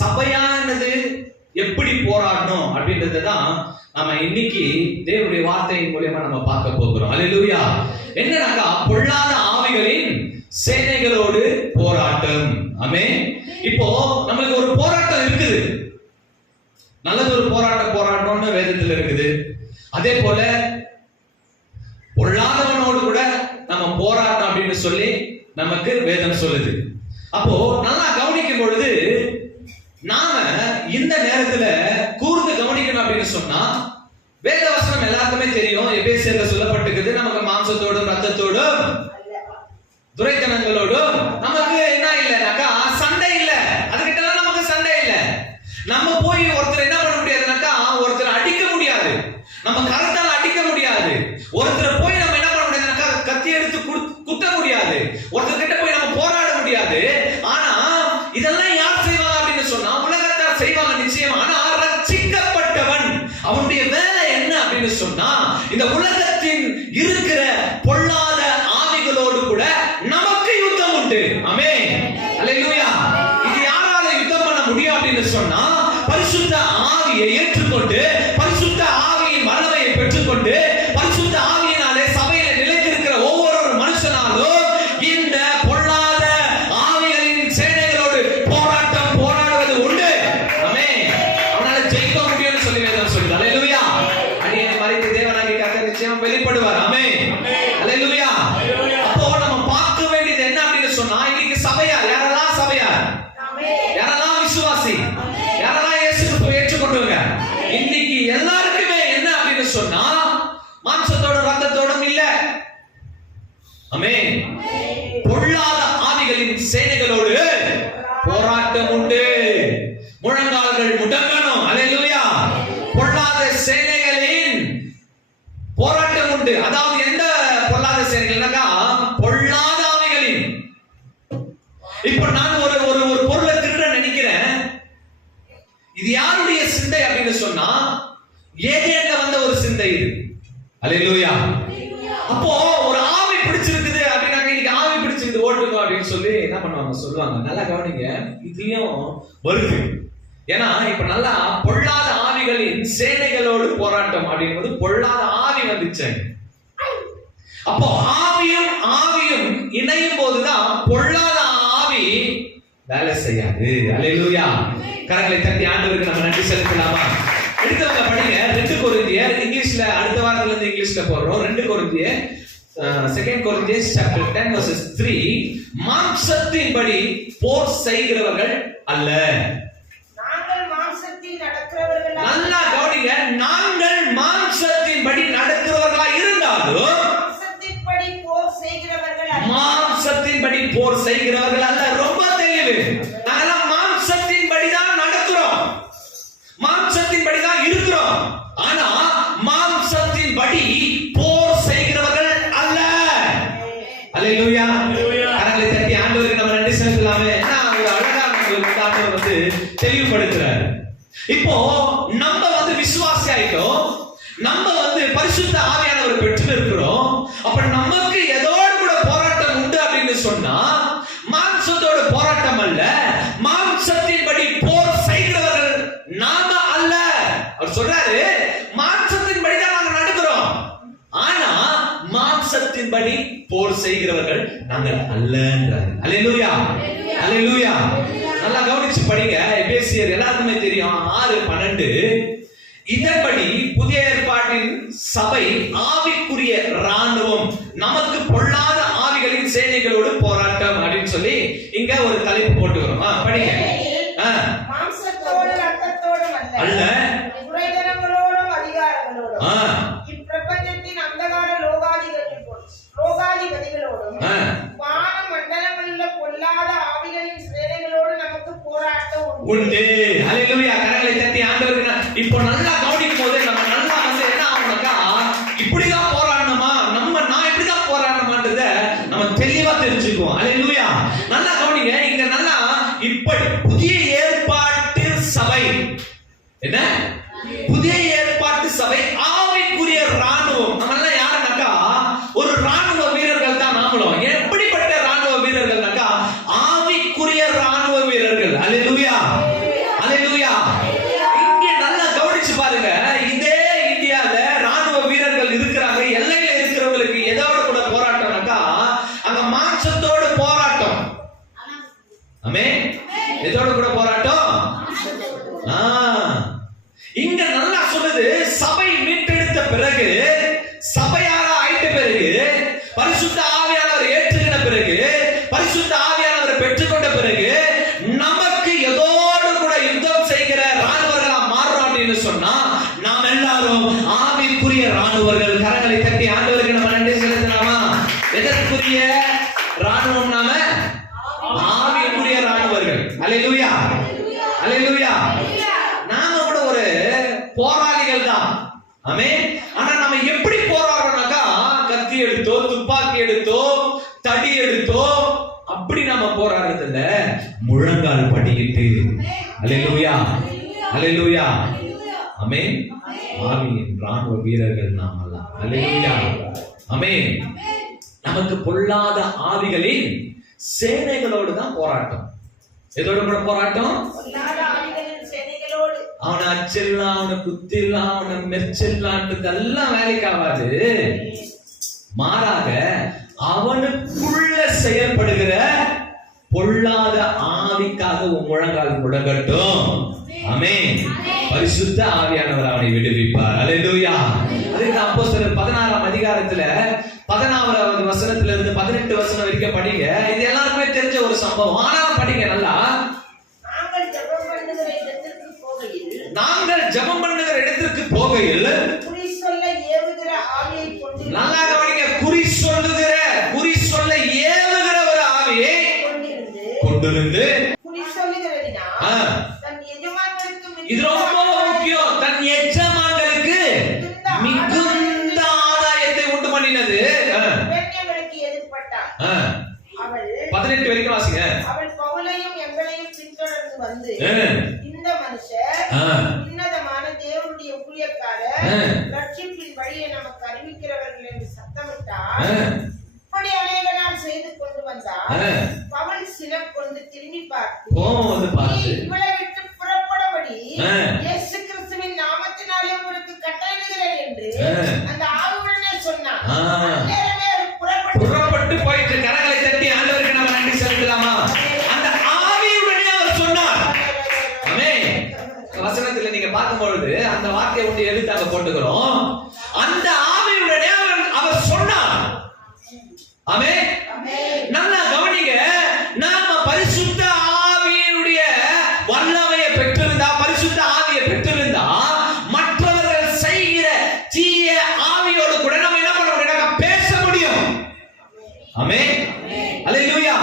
சபையானது எப்படி போராடணும் அப்படின்றதுதான் நம்ம இன்னைக்கு தேவனுடைய வார்த்தையின் மூலமா நம்ம பார்க்க போகிறோம். அல்லேலூயா. என்னன்னாக்கா பொல்லாத ஆவிகளின் சேனைகளோடு போராட்டம். ஆமென். இப்போ நம்மளுக்கு ஒரு போராட்டம் இருக்குது. நல்லது ஒரு போராட்டம் போராடணும்னு வேதத்துல இருக்குது. அதே போல பொல்லாதவனோடு கூட நம்ம போராட்டம் அப்படின்னு சொல்லி நமக்கு வேதம் சொல்லுது. அப்போ நல்லா கவனிக்கும் பொழுது நாம இந்த நேரத்துல கூர்ந்து கவனிக்கணும் அப்படின்னு சொன்னா, வேத வசனம் எல்லாருக்குமே தெரியும். எபேசியர்ல சொல்லப்பட்டிருக்குது, நமக்கு மாம்சத்தோடும் ரத்தத்தோடும் துரைத்தனங்களோடும் நமக்கு என்ன இல்லைனாக்கா சண்டை இல்லை. அதுகிட்ட நமக்கு சண்டை இல்லை. நம்ம போய் ஒருத்தர் என்ன பண்ண முடியாதுனாக்கா ஒருத்தர் அடிக்க முடியாது, நம்ம கரத்தால் அடிக்க முடியாது. ஒருத்தர் போய் நம்ம என்ன பண்ண முடியாதுனாக்கா கத்தி எடுத்து குத்த முடியாது. ஒருத்தர் கிட்ட போய் நம்ம போராட முடியாது. ஆனா இதெல்லாம் யார் செய்வாங்க அப்படின்னு சொன்னா உலகத்தார் செய்வாங்க நிச்சயம். ஆனா ரட்சிக்கப்பட்டவன் அவனுடைய வேலை என்ன அப்படின்னு சொன்னா இந்த உலகத்தின் இருக்கிற பொல்லாத ஆவிகளோடு கூட நமக்கு யுத்தம் உண்டு. ஆமென். அல்லேலூயா. இது யாரால யுத்தம் பண்ண முடியும் அப்படின்னு சொன்னா பரிசுத்த ஆவியை ஏற்றுக்கொண்டு பரிசுத்த ஆவியின் வல்லமையை பெற்றுக்கொண்டு பரிசுத்த ஆவியினாலே சபையில நிலைத்திருக்கிற ஒவ்வொரு மனுஷனாலும் இந்த பொல்லாத ஆவிகளின் சேனைகளோடு போராடுவது உண்டு. ஆமென். அவனால ஜெயிக்க முடியும்னு சொல்லி வேதம் சொல்லுது. அல்லேலூயா. அடியேனை மறைத்து தேவனாகிய கர்த்தர் நிச்சயம் வெளிப்படுவார். ஆமென். அல்லேலூயா. அப்போ நம்ம பார்க்க வேண்டியது என்ன அப்படின்னு சொன்னா இன்னைக்கு சபையார் யாரெல்லாம் சபையார், யாரெல்லாம் விசுவாசி, யாரெல்லாம் இயேசுவை ஏற்றுக்கொண்டவங்க, இன்னைக்கு எல்லாருக்குமே என்ன அப்படின்னு சொன்னா மாம்சத்தோட ரத்தத்தோடும் இல்ல. ஆமென். பொல்லாத ஆவிகளின் சேனைகளோடு போராட்டம் உண்டு. முழங்கால்கள் முடங்கணும். அல்லேலூயா. பொல்லாத சேனைகளின் போராட்டம் உண்டு. அதாவது எந்த பொல்லாத சேனைகள்னாக்கா பொல்லாத ஆவிகளின். இப்போ நான் ஒரு பொருளை திருட நினைக்கிறேன். இது யாருடைய சிந்தை அப்படின்னு சொன்னா ஏதேன்ல வந்த ஒரு சிந்தை இது. அல்லேலூயா. அப்போ ஒரு ஆவி பிடிச்சிருக்குது அப்படின்னா இன்னைக்கு ஆவி பிடிச்சிருக்கு ஓட்டுங்க அப்படின்னு சொல்லி என்ன பண்ணுவாங்க சொல்லுவாங்க. நல்லா கவனிங்க, இதுலயும் வருது. ஏன்னா இப்ப நல்லா பொல்லாத ஆவிகளின் சேனைகளோடு போராட்டம் அப்படின்றது பொல்லாத ஆவி வந்துச்சு. அப்போ ஆவியும் இணையும் போதுதான் பொல்லாத ஆவி வேலை செய்யாது. அல்லேலூயா. கரங்களை தட்டி ஆண்டவருக்கு நம்ம நன்றி செலுத்தலாமா? எடுத்தவங்க படிங்க 2 கொரிந்தியர். இங்கிலீஷ்ல அடுத்த வாரத்துல இருந்து இங்கிலீஷ்ல போடுறோம். 2 கொரிந்தியர் 2 Corinthians chapter 10 verses 3. மாம்சத்தின்படி போர் செய்கிறவர்கள் அல்ல. நாங்கள் மாம்சத்தில் நடக்கிறவர்கள். நல்லா கவனிங்க, நாங்கள் மாம்சத்தின்படி நடக்கிறவர்களா இருந்தாலும் மாம்சத்தின்படி போர் செய்கிறவர்கள் அல்ல. மாம்சத்தின்படி போர் செய்கிறவர்கள் அல்ல. ரொம்ப தெளிவு. நாங்கெல்லாம் மாம்சத்தின்படி தான் நடக்கிறோம், மாம்சத்தின்படி தான் இருக்கிறோம். ஆனா மாம்சத்தின்படி போர் செய்கிறவர்கள் அல்ல. அல்லேலூயா. கரங்களை தட்டி ஆண்டவருக்கு நம்ம நன்றி செலுத்தலாமே. ஒரு அழகான வந்து தெளிவுபடுத்துறார். இப்போ நம்ம வந்து விசுவாசி ஆயிட்டோம், நம்ம வந்து பரிசுத்த ஆவியானவரை பெற்று இருக்கிறோம். அப்ப நமக்கு எதோடு கூட போராட்டம் உண்டு அப்படின்னு சொன்னா மாம்சத்தோட போராட்டம் அல்ல, மாம்சத்தின்படி போர் செய்கிறவர்கள் நாம அல்ல. அவர் சொல்றாரு மாம்சத்தின்படி தான் நாங்க நடக்கிறோம், ஆனா மாம்சத்தின்படி போர் செய்கிறவர்கள் நாங்கள் அல்லன்றாரு. அல்லேலூயா. அல்லேலூயா. நல்லா கவனிச்சு படிங்க. எபேசியர் எல்லாருக்குமே தெரியும் 6:12. இதன்படி புதிய ஏற்பாட்டின் சபை ஆவிக்குரிய ராணுவம், நமக்கு பொல்லாத ஆவிகளின் சேனைகளோடு போராட்டம் அப்படின்னு சொல்லி இங்க ஒரு தலைப்பு போட்டுக்கிறோம். படிங்க. மாம்சத்தோடு ரத்தத்தோடும் அல்ல, துரைத்தனங்களோடும் அதிகாரங்களோடும் இப்பிரபஞ்சத்தின் அந்தகார லோகாதிபதிகளோடும் வான மண்டலங்களில் பொல்லாத ஆவிகளின் சேனைகளோடு நமக்கு போராட்டம் உண்டு. அல்லேலூயா. கரங்களை தட்டி ஆண்டவருக்கு இப்போ நல்லா கவனிக்கும் போது நம்ம நல்லா வந்து என்ன ஆகும்னாக்கா இப்படிதான் போராடணுமா, நான் இப்படிதான் போராடணுமான்றத நம்ம தெளிவா தெரிஞ்சுக்குவோம். அல்லேலூயா. நல்லா கவனிங்க. இங்க நல்லா இப்படி புதிய ஏற்பாட்டு சபை என்ன, புதிய ஏற்பாட்டு சபை ஆவிக்குரிய ராணுவம். நம்ம எல்லாம் யாருனாக்கா ஒரு ராணுவ வீரர்கள் தான் நாமளும். எப்படிப்பட்ட ராணுவ வீரர்கள்னாக்கா ஆவிக்குரிய ராணுவ வீரர்கள். அல்லேலூயா. பரிசுத்த ஆவியானவர் ஏற்றுக்கிற பிறகு, பரிசுத்த ஆவியானவரை பெற்றுக்கொண்ட பிறகு நமக்கு எதோடு கூட யுத்தம் செய்கிற ராணுவர்களா மாறுறோம் அப்படின்னு சொன்னா நாம் எல்லாரும் ஆவிக்குரிய ராணுவர்கள். கரங்களை தட்டி ஆண்டவருக்கு நம்ம நன்றி செலுத்தலாமா? எதற்குரிய ராணுவம்? நாம ஆவிக்குரிய ராணுவர்கள். அல்லேலூயா, அல்லேலூயா. நாம கூட ஒரு போராளிகள் தான். ஆமென். ஆனா நம்ம எப்படி போராடுறோம்னாக்கா, கத்தி எடுத்தோ, துப்பாக்கி எடுத்தோ, தடி எடுத்தோ அப்படி நாம போராடுறது இல்ல. முழங்கால் படியிட்டு. அல்லேலூயா, அல்லேலூயா. ஆமென். ஆவியின் ராணுவ வீரர்கள் நாமெல்லாம். அல்லேலூயா, ஆமென். நமக்கு பொல்லாத ஆவிகளின் சேனைகளோடு தான் போராட்டம். எதோட கூட போராட்டம்? அவனை அச்சிடலாம், அவனை குத்திடலாம், அவனை மெச்சிடலான்றதெல்லாம் வேலைக்கு ஆகாது. மாறாக அவனுக்குள்ள செயல்படுகிற பொல்லாத ஆவிக்காக உன் முழங்கால் முடங்கட்டும். ஆமென். பரிசுத்த ஆவியானவர் அவனை விடுவிப்பார். அல்லேலூயா. அதுக்கு அப்போஸ்தலர் 16ஆம் அதிகாரத்துல 14வது வசனத்துல இருந்து 18 வசனம் வரைக்கும் படிங்க. இது எல்லாருக்குமே தெரிஞ்ச ஒரு சம்பவம். ஆனாலும் படிங்க நல்லா. நாங்கள் ஜெபம் பண்ணுகிற இடத்திற்கு போகையில் குறி சொல்ல ஏவுகிற ஆவியை கொண்டு, நல்லா கவனிங்க, குறி சொல்ல ஏவுகிற ஒரு ஆவியை கொண்டிருந்து, குறி சொல்லுகிறதினால் தன் எஜமான்களுக்கு, இது ரொம்ப முக்கியம், தன் எஜமான்களுக்கு மிகுந்த ஆதாயத்தை உண்டு பண்ணினது. பெண்ணியவளுக்கு எதிர்ப்பட்டாள். அவள் 18 வரைக்கும் வாசிங்க. அவள் பவுலையும் எங்களையும் பின்தொடர்ந்து வந்து, இந்த மனுஷர் உன்னதமான தேவனுடைய ஊழியக்காரர், ரட்சிப்பின் வழியை நமக்கு அறிவிக்கிறவர்கள் என்று சத்தமிட்டார். இப்படி அநேக நாள் செய்து கொண்டு வந்தார். பவுல் சினம் கொண்டு திரும்பி பார்த்து, இவளை விட்டு புறப்படும்படி இயேசு கிறிஸ்துவின் நாமத்தினாலே உங்களுக்கு கட்டளையிடுகிறேன் என்று அந்த ஆவியுடனே சொன்னார். புறப்பட்டு போயிட்டு கரங்களை தட்டி ஆண்டவருக்கு நம்ம நன்றி செலுத்தலாமா? அந்த ஆவியுடனே அவர் சொன்னார். ஆமென். வசனத்துல நீங்க பார்க்கும்பொழுது அந்த வார்த்தையை ஒன்று எழுத்தாக போட்டுக்கிறோம். அந்த ஆவியுடனே அவர் சொன்னார். ஆமென். நல்லா கவனிங்க. நாம பரிசுத்த ஆவியினுடைய வல்லமையை பெற்றிருந்தா, பரிசுத்த ஆவியை பெற்றிருந்தா, மற்றவர்கள் செய்கிற தீய ஆவியோடு கூட நம்ம என்ன பண்ண முடியும்? பேச முடியும். ஆமென். அல்லேலூயா.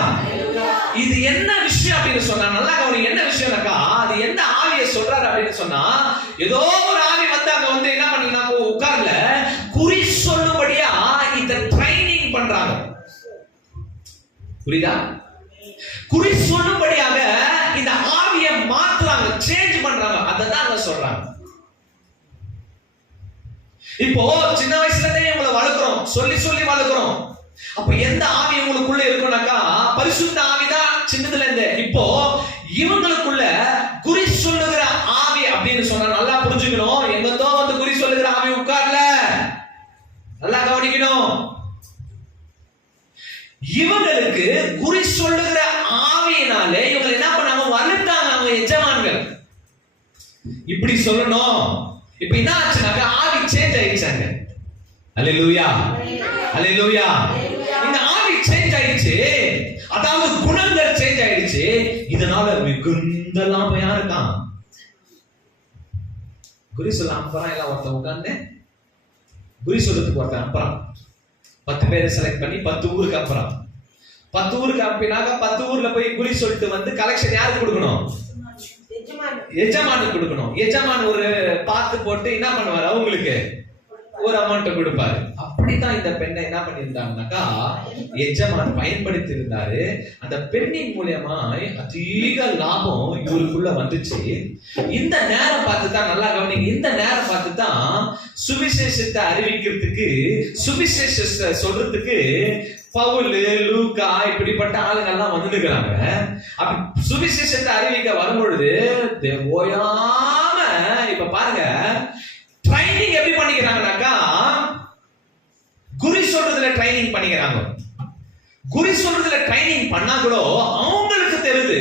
இது என்ன விஷயம் அப்படின்னு சொன்னா, நல்லா கவனிங்க. என்ன விஷயம்னாக்கா, அது என்ன ஆவியை சொல்றாரு அப்படின்னு சொன்னா, ஏதோ ஒரு ஆவி வந்து அங்க வந்து என்ன பண்ணீங்கன்னா உட்கார்ல குறி சொல்லும்படியா இந்த ட்ரைனிங் பண்றாங்க. புரியுதா? குறி சொல்லும்படியாக இந்த ஆவியை மாத்துறாங்க, சேஞ்ச் பண்றாங்க. அததான் அங்க சொல்றாங்க. இப்போ சின்ன வயசுல இருந்தே உங்களை வளர்க்கிறோம், சொல்லி சொல்லி வளர்க்கிறோம். அப்ப எந்த ஆவி உங்களுக்குள்ள இருக்கும்னாக்கா, பரிசுத்த ஆவிதான் சின்னதுல இருந்து. இப்போ இவங்களுக்குள்ள குறி சொல்லுகிற ஆவி அப்படின்னு சொன்னா நல்லா புரிஞ்சுக்கணும். எங்கதோ வந்து குறி சொல்லுகிற ஆவி உட்கார்ல, நல்லா கவனிக்கணும். இவங்களுக்கு குறி சொல்லுகிற ஆவியினாலே இவங்க என்ன பண்ணாங்க? வளர்த்தாங்க அவங்க எஜமான்கள். இப்படி சொல்லணும். இப்ப என்ன ஆச்சுனாக்கா, ஆவி சேஞ்ச் ஆயிடுச்சாங்க. அல்லேலூயா, அல்லேலூயா. இந்த ஆவி சேஞ்ச் ஆயிடுச்சு, அதாவது குணங்கள் சேஞ்ச் ஆயிடுச்சு. இதனால மிகுந்த லாபம் யாருக்கான்? குறி சொல்ல அப்புறம் எல்லாம் ஒருத்தன் உட்கார்ந்து குறி சொல்றதுக்கு ஒருத்தன் அப்புறம் 10 பேரை செலக்ட் பண்ணி 10 ஊருக்கு அப்புறம் 10 ஊருக்கு அப்பினாக்க 10 ஊர்ல போய் குறி சொல்லிட்டு வந்து கலெக்ஷன் யாருக்கு கொடுக்கணும்? எஜமானுக்கு கொடுக்கணும். எஜமான் ஒரு பார்த்து போட்டு என்ன பண்ணுவாரு? அவங்களுக்கு ஒரு அமௌண்ட் கொடுப்பாரு. அப்படித்தான் இந்த பெண்ணை என்ன பண்ணியிருந்தாங்கன்னாக்கா, எஜமான் பயன்படுத்தி இருந்தாரு. அந்த பெண்ணின் மூலியமா அதிக லாபம் இவருக்குள்ள வந்துச்சு. இந்த நேரம் பார்த்துதான், நல்லா கவனிங்க, இந்த நேரம் பார்த்துதான் சுவிசேஷத்தை அறிவிக்கிறதுக்கு, சுவிசேஷத்தை சொல்றதுக்கு பவுல், லூக்கா இப்படிப்பட்ட ஆளுங்க எல்லாம் வந்துருக்கிறாங்க. அப்படி சுவிசேஷத்தை அறிவிக்க வரும்பொழுது ஓயாம இப்ப பாருங்க ட்ரைனிங் எப்படி பண்ணிக்கிறாங்கனாக்கா, குறி சொல்றதுல ட்ரைனிங் பண்ணிக்கிறாங்க. குறி சொல்றதுல ட்ரைனிங் பண்ணாங்களோ அவங்களுக்கு தெரியுது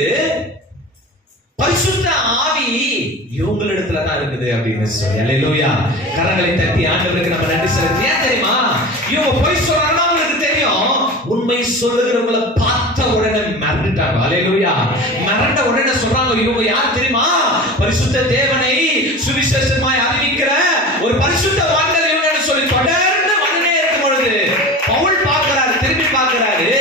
பரிசுத்த ஆவி இவங்களிடத்துல தான் இருக்குது அப்படின்னு சொல்லி. அல்லேலூயா. கரங்களை தட்டி ஆண்டவருக்கு நம்ம நன்றி செலுத்தி. ஏன் தெரியுமா? இவங்க பொய் சொல்றாங்கன்னா அவங்களுக்கு தெரியும். உண்மை சொல்லுகிறவங்களை பார்த்த உடனே மிரண்டுட்டாங்க. அல்லேலூயா. மிரண்ட உடனே சொல்றாங்க, இவங்க யார் தெரியுமா? பரிசுத்த தேவனை சுவிசேஷமாய் அறிவிக்கிற ஒரு பரிசுத்தவான்கள் இவங்கன்னு சொல்லி தொடர்ந்து வந்துட்டே இருக்கும் பொழுது பவுல் பார்க்கிறாரு, திரும்பி பார்க்கிறாரு,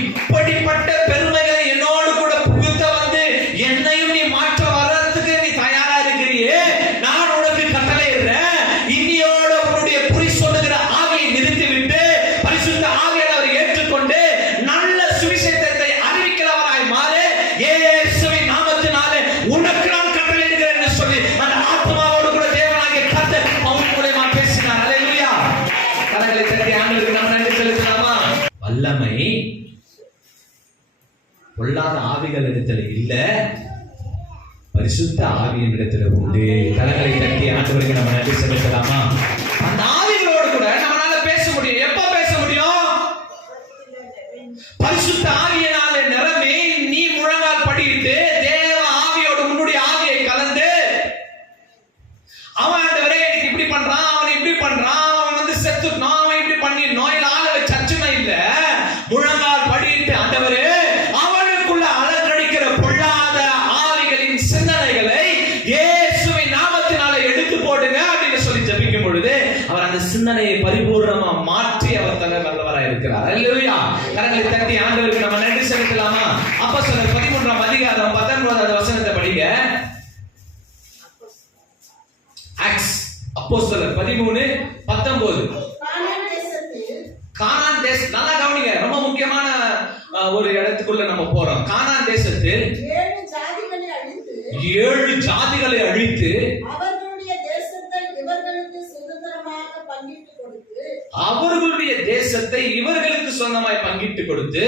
இப்படிப்பட்ட பெருமைகளை என்னோடு கூட புகுத்த வந்து என்னையும் நீ மாற்ற வர்றதுக்கு நீ தயாரா இருக்கிறியே, நான் உனக்கு கட்டளையிடுறேன், இன்னியோட உன்னுடைய குறி சொல்லுகிற ஆவியை நிறுத்திவிட்டு பரிசுத்த ஆவியானவரை ஏற்றுக்கொண்டு நல்ல சுவிசேஷத்தை அறிவிக்கிறவராய் மாறு, இயேசுவின் நாமத்தினாலே உனக்கு நான் கட்டளையிடுகிறேன் என்று சொல்லி அந்த ஆத்மாவோடு கூட தேவனாகிய கர்த்தர் பவுல் மூலமா பேசினார். அல்லேலூயா. கரங்களை தட்டி ஆண்டவருக்கு நாம் நன்றி செலுத்தலாமா? வல்லமை பொல்லாத ஆவிகள் இடத்துல இல்ல, பரிசுத்த ஆவியின் இடத்துல உண்டு. கரங்களை தட்டி ஆண்டவருக்கு நம்ம நன்றி செலுத்தலாமா? அந்த ஆவிகளோடு கூட நம்மளால பேச முடியும். எப்ப பேச முடியும்? பரிசுத்த ஆவியினால நிரம்பி நீ முழங்கால் படியிட்டு தேவ ஆவியோடு உன்னுடைய ஆவியை கலந்து, அவன் ஆண்டவரே எனக்கு இப்படி பண்றான், அவன் இப்படி பண்றான், அவன் வந்து செத்துட்டான், அவன் இப்படி பண்ணி நோயில ஆள வச்சு அச்சுமை இல்ல, முழங்கால் படியிட்டு ஆண்டவரே அவனுக்குள்ள அலங்கடிக்கிற பொல்லாத ஆவிகளின் சிந்தனைகளை இயேசுவின் நாமத்தினால எடுத்து போடுங்க அப்படின்னு சொல்லி ஜெபிக்கும் பொழுது அவர் அந்த சிந்தனையை பரிபூர்ணமா மாற்றி அவர் தன்னை வல்லவராய் இருக்கிறார். அல்லேலூயா. கரங்களை தட்டி ஆண்டவருக்கு நம்ம நன்றி செலுத்தலாமா? அப்போஸ்தலர் 13ஆம் அதிகாரம் 19வது வசனத்தை படிங்க. ஆக்ட்ஸ் அப்போஸ்தலர் 13:19. கானான் தேசம், நல்லா கவனிங்க, ரொம்ப முக்கியமான ஒரு இடத்துக்குள்ள நம்ம போறோம். கானான் தேசத்தில் 7 ஜாதிகளை அழித்து அவர்களுடைய தேசத்தை இவர்களுக்கு சுதந்திரமாக பங்கிட்டு கொடுத்து, அவர்களுடைய தேசத்தை இவர்களுக்கு சொந்தமாய் பங்கிட்டு கொடுத்து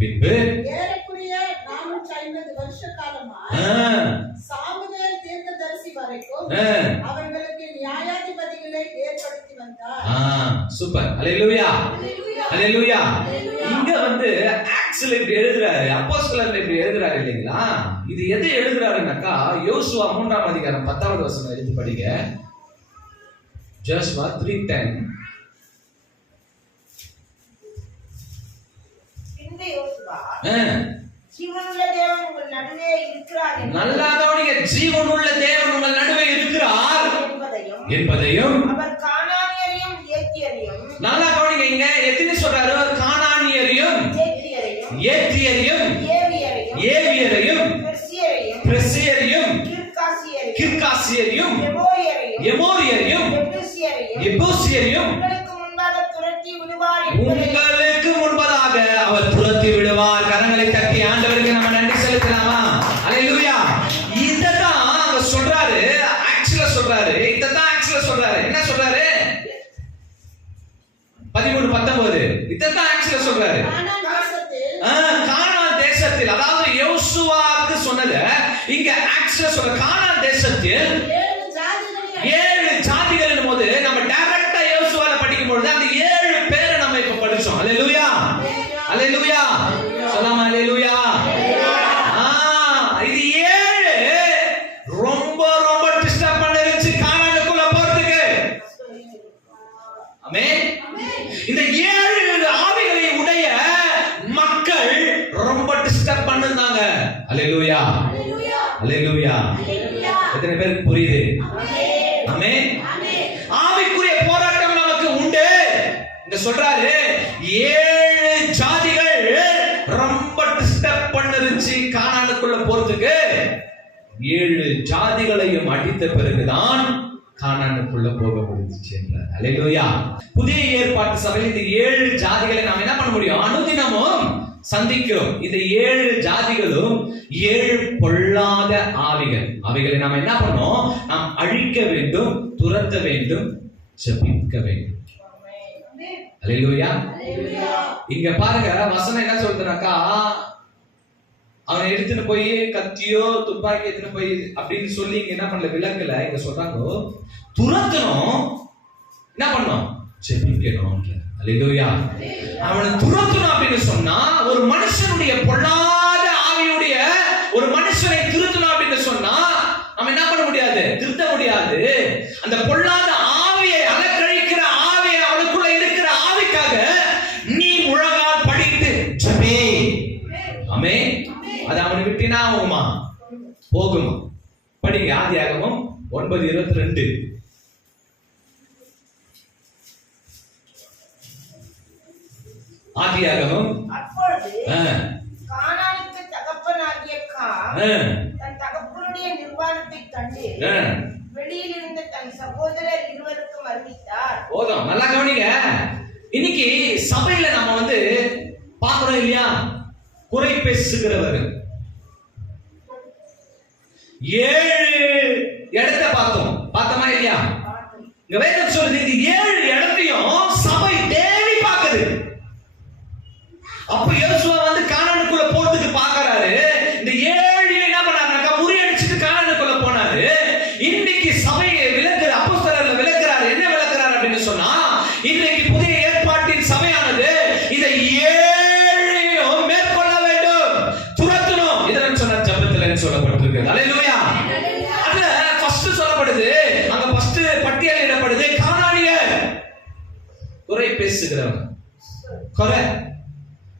பின்பு ஏறக்குறைய 450 வருஷ காலமாய் சாமுவேல் தீர்க்கதரிசி வரைக்கும் அவர்களுக்கு நியாயாதிபதிகளை ஏற்படுத்தி வந்தார். சூப்பர். அல்லேலூயா. அல்லேலூயா. இங்க வந்து ஆக்ட்ஸ்ல இப்படி எழுதுறாரு, அப்போஸ்தலர்ல இப்படி எழுதுறாரு இல்லைங்களா? இது எதை எழுதுறாருன்னாக்கா யோசுவா 3ஆம் அதிகாரம் 10வது வசனம் எடுத்து படிங்க. யோசுவா 3:10. பின்பு யோசுவா ஜீவனுள்ள தேவன் உங்கள் நடுவே இருக்கிறார், நல்லா கவனிங்க, ஜீவனுள்ள தேவன் உங்கள் நடுவே இருக்கிறார் என்பதையும் அவர் கானானியரையும் ஏத்தியரையும், நல்லா கவனிங்க, இங்க எத்தனை சொல்றாரு? கானானியரையும் ஏத்தியரையும் ஏவியரையும் பெர்சியரையும் கிர்காசியரையும் எமோரியரையும் எபூசியரையும் உங்களுக்கு முன்பதாக அவர் துரத்தி விடுவார். கரங்களை தட்டி ஆண்டவருக்கு நம்ம நன்றி செலுத்தலாமா? அல்லேலூயா. இததான் அங்க சொல்றாரு, ஆக்சுவலா சொல்றாரு, இததான் ஆக்சுவலா சொல்றாரு. என்ன சொல்றாரு? 13:19. இததான் ஆக்சுவலா சொல்றாரு. கானான் தேசத்தில், அதாவது யோசுவாக்கு சொன்னது இங்க ஆக்சுவலா சொல்ற. கானான் தேசத்தில் 7 ஜாதிகள் போது நம்ம டைரக்டா யோசுவால படிக்கும் பொழுது அந்த 7 பேரை நம்ம இப்ப படிச்சோம். அல்லேலூயா. அல்லேலூயா. சொல்லாம அல்லேலூயா. இது 7 ரொம்ப ரொம்ப டிஸ்டர்ப் பண்ணிருச்சு கானானுக்குள்ள போறதுக்கு. ஆமென். இந்த 7 ஆவிகளை உடைய மக்கள் ரொம்ப டிஸ்டர்ப் பண்ணிருந்தாங்க. அல்லேலூயா. அல்லேலூயா. எத்தனை பேருக்கு புரியுது? ஆமென். ஆவிக்குரிய போராட்டம் நமக்கு உண்டு. இங்க சொல்றாரு 7 ஜாதிகள் ரொம்ப டிஸ்டர்ப் பண்ணிருச்சு கானானுக்குள்ள போறதுக்கு. 7 ஜாதிகளையும் அடித்த பிறகுதான் கானானுக்குள்ள போக முடிஞ்சிச்சு என்றார். அல்லேலூயா. புதிய ஏற்பாட்டு சபையில் இந்த 7 ஜாதிகளை நாம் என்ன பண்ண முடியும்? அனுதினமும் சந்திக்கிறோம். இந்த 7 ஜாதிகளும் 7 பொல்லாத ஆவிகள். அவைகளை நாம் என்ன பண்ணோம்? நாம் அழிக்க வேண்டும், துரத்த வேண்டும், ஜெபிக்க வேண்டும். அல்லேலூயா. இங்க பாருங்க, வசனம் என்ன சொல்றதுனாக்கா, அவனை எடுத்துட்டு போய் கத்தியோ துப்பாக்கி எடுத்துட்டு போய் அப்படின்னு சொல்லி இங்க என்ன பண்ணல, விளக்கல. இங்க சொல்றாங்க துரத்தணும், என்ன பண்ணணும்? ஜெபிக்கணும். அல்லேலூயா. அவனை துரத்தணும் அப்படின்னு சொன்னா, ஒரு மனுஷனுடைய பொல்லாத ஆவியுடைய ஒரு மனுஷனை திருத்தணும் அப்படின்னு சொன்னா நம்ம என்ன பண்ண முடியாது? திருத்த முடியாது. அந்த பொல்லாத ஆவியை அலக்கழிக்கிற ஆவியை, அவனுக்குள்ள இருக்கிற ஆவிக்காக நீ முழங்கால் 9:22. ஆதியாகமம். அப்பொழுது கானானுக்கு தகப்பனாகிய காம் தன் தகப்பனுடைய நிர்வாணத்தை கண்டு வெளியில் இருந்த தன் சகோதரர் இருவருக்கும் அறிவித்தார். போதும், நல்லா கவனிங்க. இன்னைக்கு சபையில நம்ம பாக்குறோம் இல்லையா, குறை பேசுகிறவர்கள் 7 இடத்தை பார்த்தோமா இல்லையா? இங்க வேதம் சொல்லுது, இந்த 7 இடத்தையும் சபை தேடி பார்க்குது. அப்ப யோசுவா கானானுக்குள்ள போறதுக்கு பார்க்கறாரு. இந்த 7 என்ன பண்ணாருனாக்கா முறியடிச்சிட்டு கானானுக்குள்ள போனாரு. இன்னைக்கு சபையை விளக்குற அப்போஸ்தலர்ல விளக்குறாரு. என்ன விளக்குறாரு அப்படின்னு சொன்னா, இன்னைக்கு புதிய ஏற்பாட்டின் சபையானது இந்த 7ஐயும் மேற்கொள்ள வேண்டும், துரத்தணும். இதெல்லாம் சொன்ன ஜெபத்துல சொல்லப்பட்டிருக்கு. அல்லேலூயா. அதுல ஃபர்ஸ்ட் சொல்லப்படுது, அங்க ஃபர்ஸ்ட் பட்டியலிடப்படுது கானானியர், குறை பேசுகிறவங்க. குறை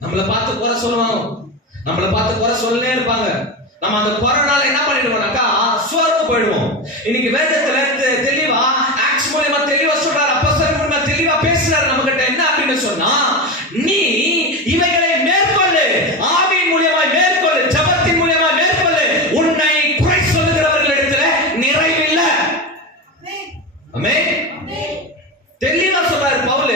நம்மளை பார்த்து குறை சொல்லுவாங்க, நம்மளை பார்த்து குறை சொல்லலே இருப்பாங்க. நம்ம அந்த குறைனால என்ன பண்ணிடுவோம்னாக்கா சோர்ந்து போயிடுவோம். இன்னைக்கு வேதத்துல தெளிவா ஆக்ட்ஸ் மூலமா தெளிவா சொல்றாரு, அப்போஸ்தலர் மூலமா தெளிவா பேசுறாரு நம்ம கிட்ட. என்ன அப்படின்னு சொன்னா, நீ இவைகளை மேற்கொள்ளு, ஆவியின் மூலமா மேற்கொள்ளு, ஜெபத்தின் மூலமா மேற்கொள்ளு. உன்னை குறை சொல்லுகிறவர்களிடத்துல நிறைவில்லை. ஆமென். தெளிவா சொல்றாரு பவுல்.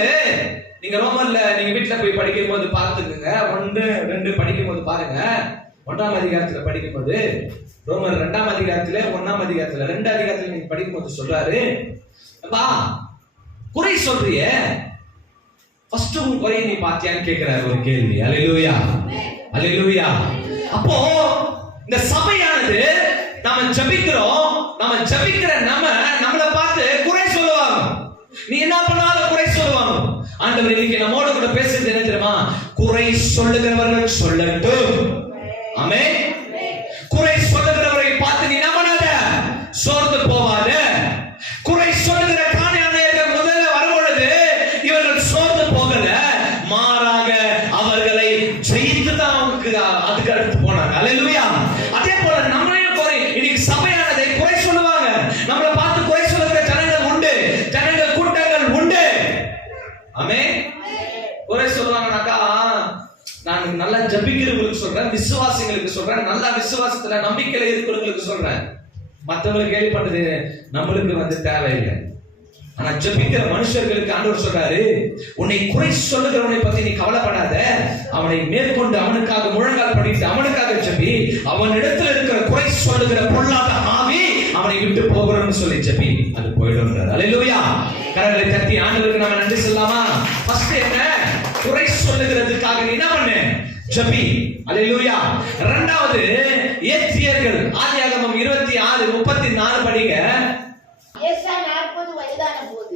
நீங்க ரோமர்ல நீங்க வீட்டுல போய் படிக்கும் போது பார்த்துக்குங்க, 1, 2 படிக்கும் போது பாருங்க. 1ஆம் அதிகாரத்துல படிக்கும் போது, ரோமர் 2ஆம் அதிகாரத்துல 1ஆம் அதிகாரத்துல 2 அதிகாரத்துல நீங்க படிக்கும் போது சொல்றாரு, அப்பா குறை சொல்றிய, ஃபர்ஸ்ட் உன் குறையை நீ பாத்தியான்னு கேட்கிறாரு ஒரு கேள்வி. அல்லேலூயா, அல்லேலூயா. அப்போ இந்த சபையானது நாம ஜெபிக்கிறோம், நாம ஜெபிக்கிற நம்மளை பார்த்து குறை சொல்லுவாங்க. நீ என்ன பண்ணாலும் குறை சொல்லுவாங்க. ஆண்டவர் இன்னைக்கு நம்மோடு கூட பேசுறது என்ன தெரியுமா? குறை சொல்லுகிறவர்கள் சொல்லட்டும். ஆமென். குறை சொல்லுகிறவரை பார்த்து நீ என்ன பண்ணாத, சோர்ந்து போவாத. குறை சொல்லுகிற கானானியர்கள் முதல்ல வரும்பொழுது இவர்கள் சோர்ந்து போகல, மாறாக அவர்களை ஜெயித்து தான் அதுக்கு அடுத்து போனாங்க. அல்லேலூயா. அதே போல நம்மளையும் குறை, இன்னைக்கு சபையானதை குறை சொல்லுவாங்க. நம்மளை பார்த்து குறை சொல்லுகிற ஜனங்கள் உண்டு, ஜனங்கள் கூட்டங்கள் உண்டு. ஆமென். குறை சொல்லுவாங்கனாக்கா, நான் நல்லா ஜெபிக்கிறவங்களுக்கு சொல்றேன், விசுவாசிகளுக்கு சொல்றேன், நல்லா விசுவாசத்துல நம்பிக்கையில இருக்கிறவங்களுக்கு சொல்றேன். மற்றவங்களுக்கு கேள்விப்பட்டது நம்மளுக்கு தேவையில்லை. ஆனா ஜெபிக்கிற மனுஷர்களுக்கு ஆண்டவர் சொல்றாரு, உன்னை குறை சொல்லுகிறவனை பத்தி நீ கவலைப்படாத, அவனை மேற்கொண்டு அவனுக்காக முழங்கால் படித்து அவனுக்காக ஜெபி. அவன் இடத்துல இருக்கிற குறை சொல்லுகிற பொல்லாத ஆவி அவனை விட்டு போகிறோம்னு சொல்லி ஜெபி, அது போயிடும். அல்லேலூயா. கரங்களை தட்டி ஆண்டவருக்கு நாம நன்றி சொல்லலாமா? ஃபர்ஸ்ட் என்ன, குறை சொல்லுகிறதுக்காக நீ என்ன பண்ணு, ஜெபி. அல்லேலூயா. இரண்டாவது, ஏத்தியர்கள். ஆதியாகமம் 26:34 படிங்க. ஏசா 40 வயதான போது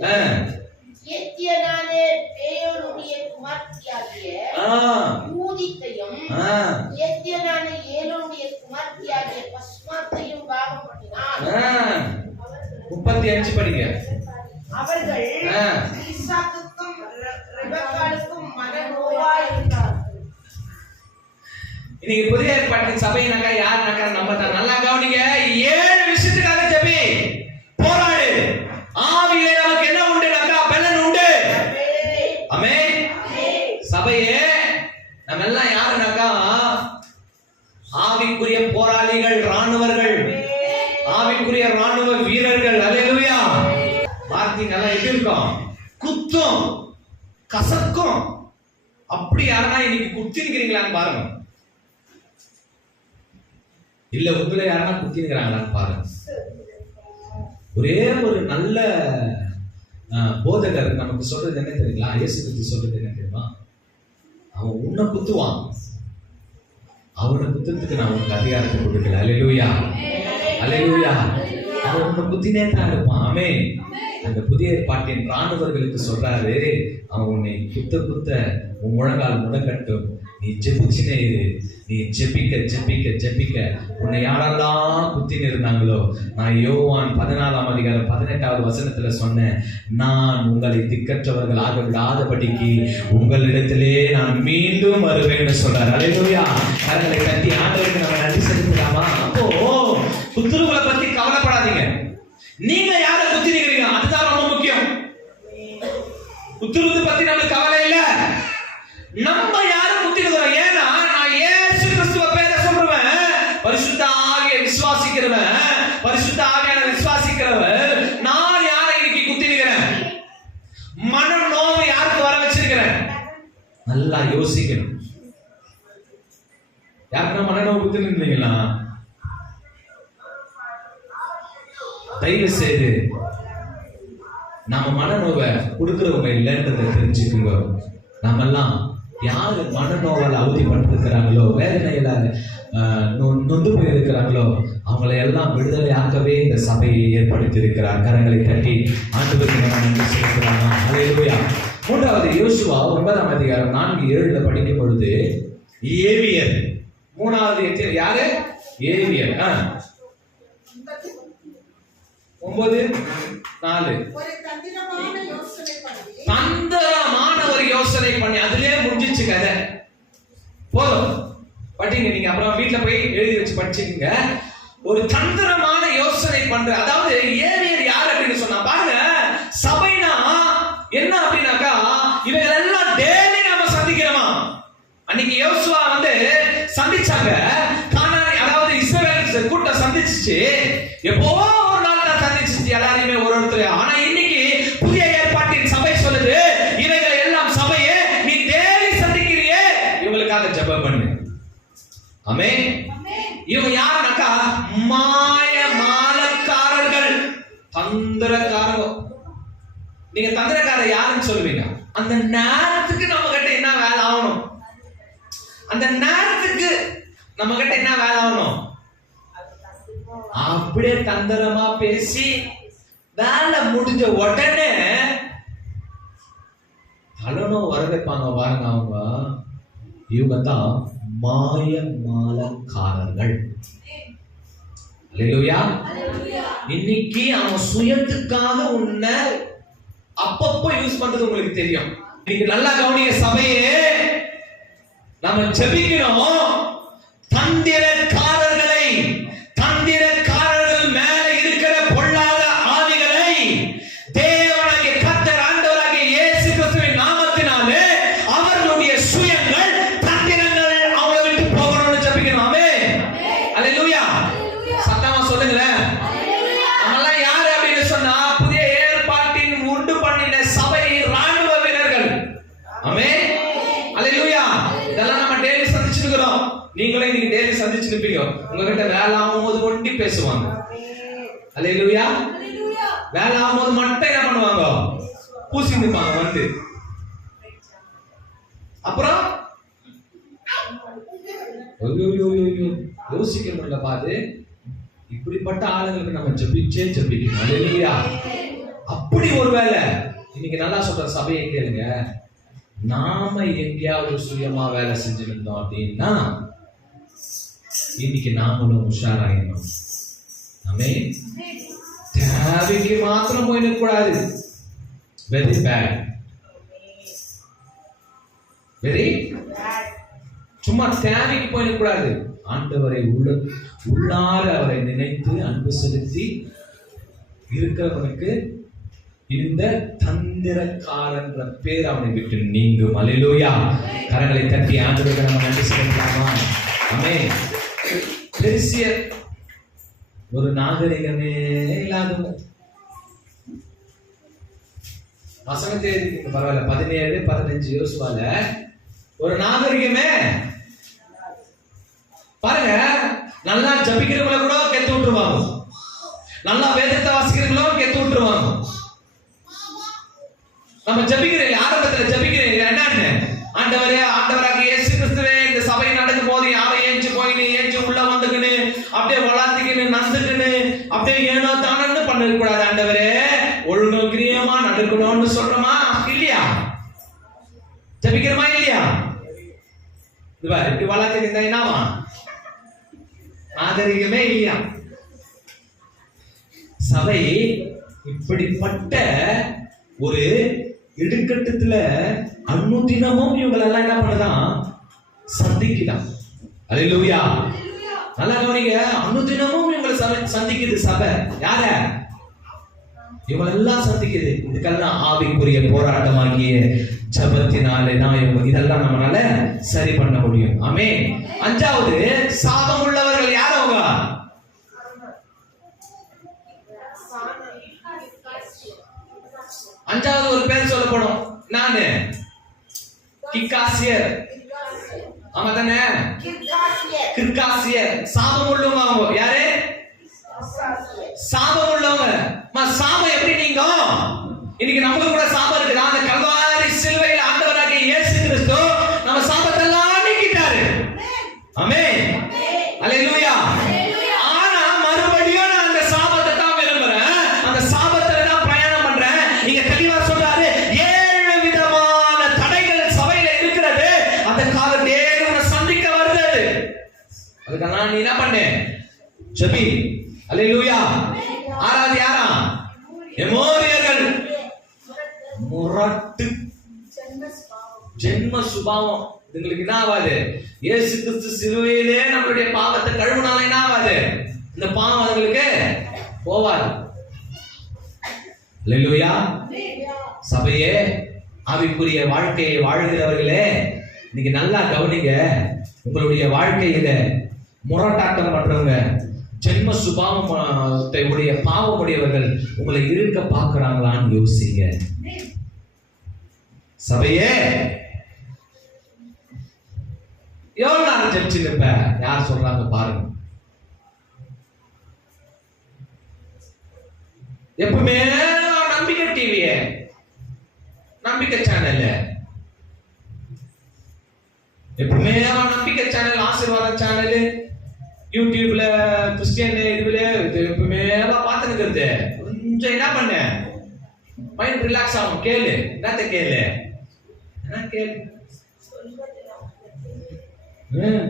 ஏத்தியனான பேயோனுடைய குமார்த்தியாகிய ஊதித்தையும் ஏத்தியனான ஏலோனுடைய குமார்த்தியாகிய பஸ்மாத்தையும் பாகம் பண்ணினான். 35 படிங்க. அவர்கள் ஈசாக்குக்கும் ரெபெக்காளுக்கும் மனநோயாய் இருந்தார்கள். இன்னைக்கு புதிய ஏற்பாட்டின் சபையினாக்கா யாருனாக்கா நம்ம தான். நல்லா கவனிங்க. 7 விஷயத்துக்காக ஜெபி, போராடு. ஆவியிலே நமக்கு என்ன உண்டுனாக்கா பலன் உண்டு. ஆமென். சபையே நம்ம எல்லாம் யாருனாக்கா ஆவிக்குரிய போராளிகள், ராணுவர்கள், ஆவிக்குரிய ராணுவ வீரர்கள். அல்லேலூயா. பார்த்தீங்களா எப்படி இருக்கும்? குத்தும் கசக்கும். அப்படி யாரா இன்னைக்கு குத்திருக்கிறீங்களான்னு பாருங்க. இல்ல உங்களை யாரா குத்திருக்கிறாங்களான்னு பாருங்க. ஒரே ஒரு நல்ல போதகர் நமக்கு சொல்றது என்ன தெரியுங்களா? இயேசு கிறிஸ்து சொல்றது என்ன தெரியுமா? அவன் உன்னை குத்துவான், அவனை குத்துறதுக்கு நான் உனக்கு அதிகாரத்தை கொடுக்கல. அல்லேலூயா, அல்லேலூயா. அவன் உன்னை குத்தினே தான் இருப்பான். ஆமென். அந்த புதிய ஏற்பாட்டின் ராணுவர்களுக்கு சொல்றாரு, அவன் உன்னை குத்த குத்த உன் முழங்கால் முடங்கட்டும், நீ ஜெபிச்சுனே இரு. நீ ஜெபிக்க ஜெபிக்க ஜெபிக்க உன்னை யாரெல்லாம் குத்தின்னு இருந்தாங்களோ, நான் யோவான் 14ஆம் அதிகாரம் 18வது வசனத்துல சொன்னேன், நான் உங்களை திக்கற்றவர்கள் ஆக விடாதபடிக்கு உங்களிடத்திலே நான் மீண்டும் வருவேன்னு சொல்றாரு. அல்லேலூயா. கரங்களை கட்டி ஆண்டவருக்கு நம்ம நன்றி செலுத்தலாமா? அப்போ குத்துருவங்களை பத்தி கவலைப்படாதீங்க. நீங்க யார குத்தி நிக்கிறீங்க, அதுதான் ரொம்ப முக்கியம். குத்துறது பத்தி நமக்கு கவலை இல்ல, நம்ம யார குத்தி நிக்கிறோம். ஏன்னா நான் இயேசு கிறிஸ்துவ பேரை சொல்றவன், பரிசுத்த ஆவியை விசுவாசிக்கிறவன், பரிசுத்த ஆவியான விசுவாசிக்கிறவன், நான் யாரை இன்னைக்கு குத்தி நிக்கிறேன், மன நோவு யாருக்கு வர வச்சிருக்கிறேன், நல்லா யோசிக்கணும். யாருன்னா மன நோவு குத்தி நின்றீங்களா, தயவு செய்து நாம மனநோவை கொடுக்கிறவங்க இல்லைன்றதை தெரிஞ்சுக்குங்க. நாமெல்லாம் யாரு மனநோவால் அவதிப்பட்டிருக்கிறாங்களோ, வேதனையில நொந்து போயிருக்கிறாங்களோ, அவங்களை எல்லாம் விடுதலை ஆக்கவே இந்த சபையை ஏற்படுத்தி இருக்கிறார். கரங்களை தட்டி ஆண்டவருக்கு நாம் நன்றி செலுத்துறாங்க. ஹல்லேலூயா. 3வது யோசுவா 9ஆம் அதிகாரம் 4:7 படிக்கும் பொழுது ஏவியர், 3வது யாரு, ஏவியர் 9:4 தந்திரமான ஒரு யோசனை பண்ணி, அதுலயே முடிஞ்சிச்சு கதை. போதும் படிங்க, நீங்க அப்புறம் வீட்டுல போய் எழுதி வச்சு படிச்சுக்கீங்க. ஒரு தந்திரமான யோசனை பண்ற, அதாவது ஏவியர் யார் அப்படின்னு சொன்னா பாருங்க, சபைனா என்ன அப்படின்னாக்கா இவங்க எல்லாம் டெய்லி நாம சந்திக்கிறோமா. அன்னைக்கு யோசுவா சந்திச்சாங்க, கானானி அதாவது இஸ்ரவேல் கூட்டம் சந்திச்சிச்சு, எப்போ ஒரு நாள் தான் சந்திச்சிச்சு எல்லாரையுமே ஒருத்தர். ஆனா இன்னைக்கு புதிய ஏற்பாட்டின் சபை சொல்லுது, இவங்களை எல்லாம் சபையே நீ டெய்லி சந்திக்கிறியே, இவங்களுக்காக ஜெபம் பண்ணு. ஆமென். இவங்க யாருனாக்கா மாய மாலக்காரர்கள், தந்திரக்காரங்க. நீங்க தந்திரக்காரர் யாருன்னு சொல்லுவீங்க? அந்த நேரத்துக்கு நம்ம கிட்ட என்ன வேலை ஆகணும், அந்த நேரத்துக்கு நம்ம கிட்ட என்ன வேலை ஆகணும், அப்படியே தந்திரமா பேசி வேலை முடிஞ்ச உடனே தலனும் வர வைப்பாங்க பாருங்க. இவங்க தான் மாய மாலக்காரர்கள். அல்லேலூயா. இன்னைக்கு அவன் சுயத்துக்காக உன்னை அப்பப்போ யூஸ் பண்றது உங்களுக்கு தெரியும். இன்னைக்கு நல்லா கவனிங்க சபையே, நம்ம ஜெபிக்கிறோம், தந்திரக்காரர்களை, தந்திரக்காரர்கள் மேல இருக்கிற பொல்லாத ஆவிகளை தேவனாகிய கர்த்தர் ஆண்டவராகிய இயேசு கிறிஸ்துவின் நாமத்தினாலே அவர்களுடைய சுயங்கள், தந்திரங்கள் அவங்களை விட்டு போகணும்னு ஜெபிக்கிறோம். ஆமென். அல்லேலூயா. சத்தமா சொல்லுங்களேன். நம்மெல்லாம் யாரு அப்படின்னு சொன்னா புதிய ஏற்பாட்டின் உண்டு பண்ணின சபை ராணுவ வீரர்கள். ஆமென். அல்லேலூயா. இதெல்லாம் நம்ம டெய்லி சந்திச்சிருக்கிறோம். நீங்களே நீங்க டெய்லி சந்திச்சிருப்பீங்க. உங்ககிட்ட வேலை ஆகும்போது ஒண்டி பேசுவாங்க. அல்லேலூயா. வேலை ஆகும்போது மட்டும் என்ன பண்ணுவாங்க, பூசி நிற்பாங்க வந்து. அப்புறம் யோசிக்க முடியல பாது, இப்படிப்பட்ட ஆளுங்களுக்கு நம்ம ஜெபிக்கணும். அல்லேலூயா. அப்படி ஒரு வேலை இன்னைக்கு நல்லா சொல்ற சபையை கேளுங்க, நாம எங்கேயாவது சுயமா வேலை செஞ்சிருந்தோம் அப்படின்னா இன்னைக்கு நாமளும் உஷாராயிடணும். ஆமென். தேவைக்கு மாத்திரம் போயிட கூடாது. வெரி பேட், வெரி சும்மா தேவைக்கு போயிட கூடாது. ஆண்டவரை உள்ளார அவரை நினைத்து அன்பு செலுத்தி இருக்கிறவனுக்கு இந்த தந்திரக்காரன்ற பேர் அவனை விட்டு நீங்கும். அல்லேலூயா. கரங்களை தட்டி ஆண்டவருக்கு நம்ம நன்றி செலுத்தலாமா? ஆமென். பெரிய ஒரு நாகரிகமே இல்லாதவங்க வசனத்தை எழுதிங்க பரவாயில்ல, 17-15 யோசுவால ஒரு நாகரிகமே பாருங்க. நல்லா ஜபிக்கிறவங்கள கூட கெத்து விட்டுருவாங்க, நல்லா வேதத்தை வாசிக்கிறவங்களும் கெத்து விட்டுருவாங்க. நம்ம ஜபிக்கிறீங்க, ஆரம்பத்துல ஜபிக்கிறீங்க என்னன்னு, ஆண்டவரே ஆண்டவராக இயேசு கிறிஸ்துவே, இந்த சபை நடக்கும் போது யாரும் ஏஞ்சு போயின்னு ஏஞ்சு உள்ள வந்துக்குன்னு அப்படியே வளர்த்துக்கின்னு நந்துக்குன்னு அப்படியே ஏனோ தானன்னு பண்ண கூடாது. ஆண்டவரே ஒழுங்கு கிரியமா நடக்கணும்னு சொல்றோமா இல்லையா? ஜபிக்கிறோமா இல்லையா? இப்படி வளர்த்துக்கிட்டா என்னவா? நாகரிகமே இல்லையா? சபை இப்படிப்பட்ட ஒரு இடுக்கட்டத்துல அனுதினமும் இவங்களெல்லாம் என்ன பண்ணுதான், சந்திக்குதான். அல்லேலூயா. நல்லா கவனிங்க, அனுதினமும் இவங்களை சந்திக்குது சபை. யார? இவங்களெல்லாம் சந்திக்குது. இதுக்கெல்லாம் ஆவிக்குரிய போராட்டமாகிய ஜபத்தினாலே தான் இதெல்லாம் நம்மளால சரி பண்ண முடியும். ஆமென். அஞ்சாவது, சாபம் உள்ளவர்கள் யார் அவங்க? அஞ்சாவது ஒரு பேர் சொல்லப்படும். நானு கிர்காசியர். ஆமா தானே? கிர்காசியர். சாபம் உள்ளவங்க அவங்க. யாரு? சாபம் உள்ளவங்க. சாபம் எப்படி நீங்கும்? இன்னைக்கு நமக்கு கூட சாபம் இருக்குது. அந்த கல்வாரி சிலுவையில் ஆண்டவராகிய இயேசு கிறிஸ்து நம்ம சாபத்தெல்லாம் நீக்கிட்டாரு. ஆமென். அல்லேலூயா. ஆனா மறுபடியும் நான் அந்த சாபத்தை தான் விரும்புறேன், அந்த சாபத்துல தான் பிரயாணம் பண்றேன். இங்க தெளிவா சொல்றாரு, 7 விதமான தடைகள் சபையில இருக்கிறது. அந்த காலம் தேவனை சந்திக்க வருது. அதுக்கெல்லாம் நீ என்ன பண்ணு? ஜெபி. அல்லேலூயா. ஆறாவது யாரா? எமோரியர்கள். முரட்டு ஜென்ம சுபாவம். உங்களுக்கு என்ன ஆகாது? இயேசு கிறிஸ்து சிலுவையிலே நம்மளுடைய பாவத்தை கழுவுனால என்ன ஆகாது? இந்த பாவம் அதுங்களுக்கு போவாது. அல்லேலூயா. சபையே, ஆவிக்குரிய வாழ்க்கையை வாழ்கிறவர்களே, இன்னைக்கு நல்லா கவனிங்க. உங்களுடைய வாழ்க்கையில முரட்டாட்டம் பண்றவங்க, ஜென்ம சுபாவத்தை உடைய பாவமுடையவர்கள் உங்களை இருக்க பார்க்கறாங்களான்னு யோசிங்க. சபையே, எவ்வளவு நாள் ஜெபிச்சு நிற்ப? யார் சொல்றாங்க பாருங்க. எப்பவுமே நம்பிக்கை டிவிய, நம்பிக்கை சேனல், எப்பவுமே நம்பிக்கை சேனல், ஆசீர்வாத சேனல், யூடியூப்ல கிறிஸ்டியன் இதுல எப்பவுமே பார்த்து நிக்கிறது. கொஞ்சம் என்ன பண்ண, மைண்ட் ரிலாக்ஸ் ஆகும். கேளு, என்னத்த கேளு, என்ன கேளு.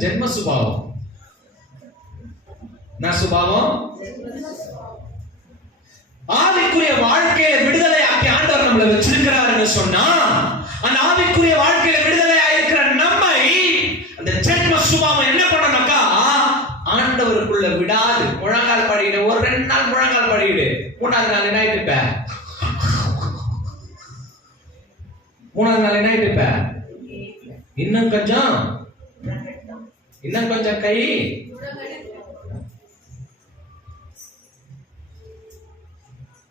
ஜென்ம சுபாவம். என்ன சுபாவம்? ஆவிக்குரிய வாழ்க்கையை விடுதலை ஆக்கி ஆண்டவர் நம்மளை வச்சிருக்கிறாருன்னு சொன்னா, அந்த ஆவிக்குரிய வாழ்க்கையில விடுதலை ஆயிருக்கிற நம்மை அந்த ஜென்ம சுபாவம் என்ன பண்ணணும்னாக்கா, ஆண்டவருக்குள்ள விடாது. முழங்கால் படிக்கிடு, ஒரு 2 நாள் முழங்கால் படிக்கிடு, 3ஆவது நாள் என்ன ஆயிட்டு, 3ஆவது நாள் என்ன ஆயிட்டு, இன்னும் கொஞ்சம் கை.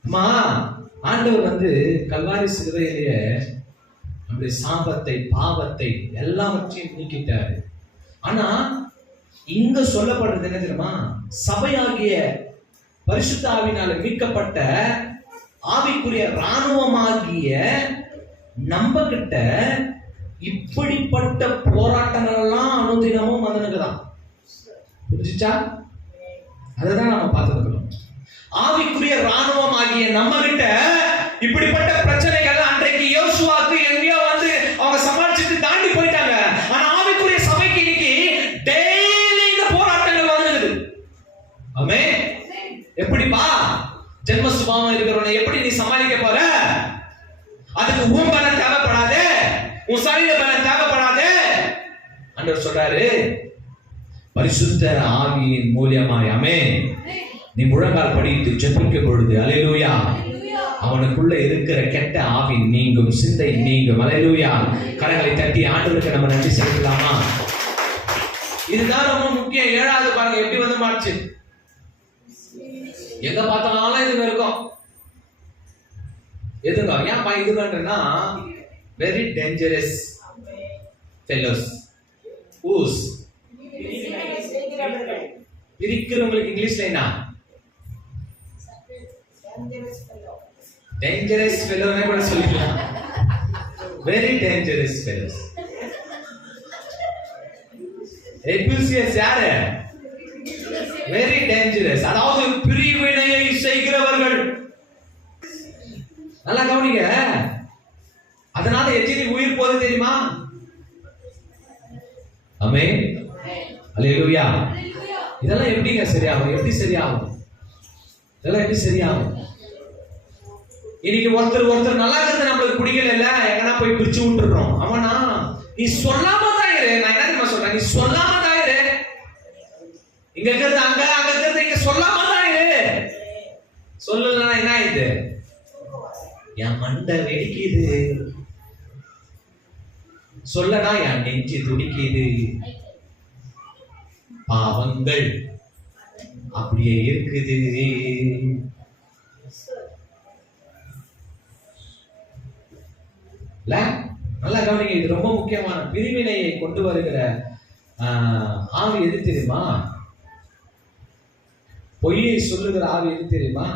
அம்மா, ஆண்டவர் கல்வாரி சிலுவையிலேயே நம்முடைய சாபத்தை, பாவத்தை எல்லாவற்றையும் நீக்கிட்டாரு. ஆனா இங்க சொல்லப்படுறது என்ன தெரியுமா? சபையாகிய பரிசுத்த ஆவியினால மீட்கப்பட்ட ஆவிக்குரிய இராணுவமாகிய நம்ம கிட்ட இப்படிப்பட்ட போராட்டங்கள் எல்லாம் அனுதினமும் வந்துனுக்குதான். புரிஞ்சுச்சா? அதுதான் நம்ம பார்த்துக்கணும். ஆவிக்குரிய இராணுவம் ஆகிய நம்ம கிட்ட இப்படிப்பட்ட பிரச்சனைகள் அன்றைக்கு யோசுவாக்கு எங்கேயோ அவங்க சமாளிச்சுட்டு தாண்டி போயிட்டாங்க. ஆனா ஆவிக்குரிய சபைக்கு இன்னைக்கு டெய்லி இந்த போராட்டங்கள் வந்துருக்குது. ஆமென். எப்படிப்பா? ஜென்ம சுபாவம் இருக்கிறவனை எப்படி நீ சமாளிக்க போற? அதுக்கு உன் பலம் தேவைப்படாது, உன் சரீர பலம் தேவைப்படாது. ஆண்டவர் சொல்றாரு, பரிசுத்த ஆவியின் மூலமாய். ஆமென். நீ முழங்கால் படித்து ஜெபிக்க பொழுது, அல்லேலூயா, அவனுக்குள்ள இருக்கிற கெட்ட ஆவி நீங்கும், சிந்தை நீங்கும். அல்லேலூயா. கரங்களை தட்டி ஆண்டவருக்கு நம்ம நன்றி செலுத்தலாமா? இதுதான் ரொம்ப முக்கியம். 7வது பாருங்க எப்படி மாறுச்சு. எங்க பார்த்தாலும் இதுங்க இருக்கும். எதுங்க? ஏன் இதுங்கன்றா வெரி டேஞ்சரஸ் ஃபெல்லோஸ். ஊஸ் இருக்கிறவங்களுக்கு இங்கிலீஷ்ல என்ன? டேஞ்சரஸ் ஃபெல்லோனே கூட சொல்லிக்கலாம். Very dangerous fellows. எபியூசியஸ் யாரு? Very dangerous. அதாவது பிரிவினையை செய்கிறவர்கள். நல்லா கவனிங்க. அதனால எத்தனை உயிர் போது தெரியுமா? ஆமென். அல்லேலூயா. இதெல்லாம் எப்படிங்க சரியாகும்? எப்படி சரியாகும்? இதெல்லாம் எப்படி சரியாகும்? இன்னைக்கு ஒருத்தர் நல்லா இருந்து நம்மளுக்கு பிடிக்கல, எங்கன்னா போய் பிரிச்சு விட்டுறோம். அவனா நீ சொல்லாம தான் இரு. நான் என்ன தெரியுமா சொல்றேன்? நீ சொல்லாம தான் இரு. இங்க இருக்கிறது அங்க, அங்க இருக்கிறது இங்க, சொல்லாம தான் இரு. சொல்லலன்னா என்ன ஆயிடுது? என் மண்டை வெடிக்குது, சொல்லனா என் நெஞ்சு துடிக்குது. பாவங்கள் அப்படியே இருக்குது. நல்லா கவனிங்க, இது ரொம்ப முக்கியமான பிரிவினையை கொண்டு வருகிற ஆவி எது தெரியுமா? பொய்யை சொல்லுகிற ஆவி எது தெரியுமா?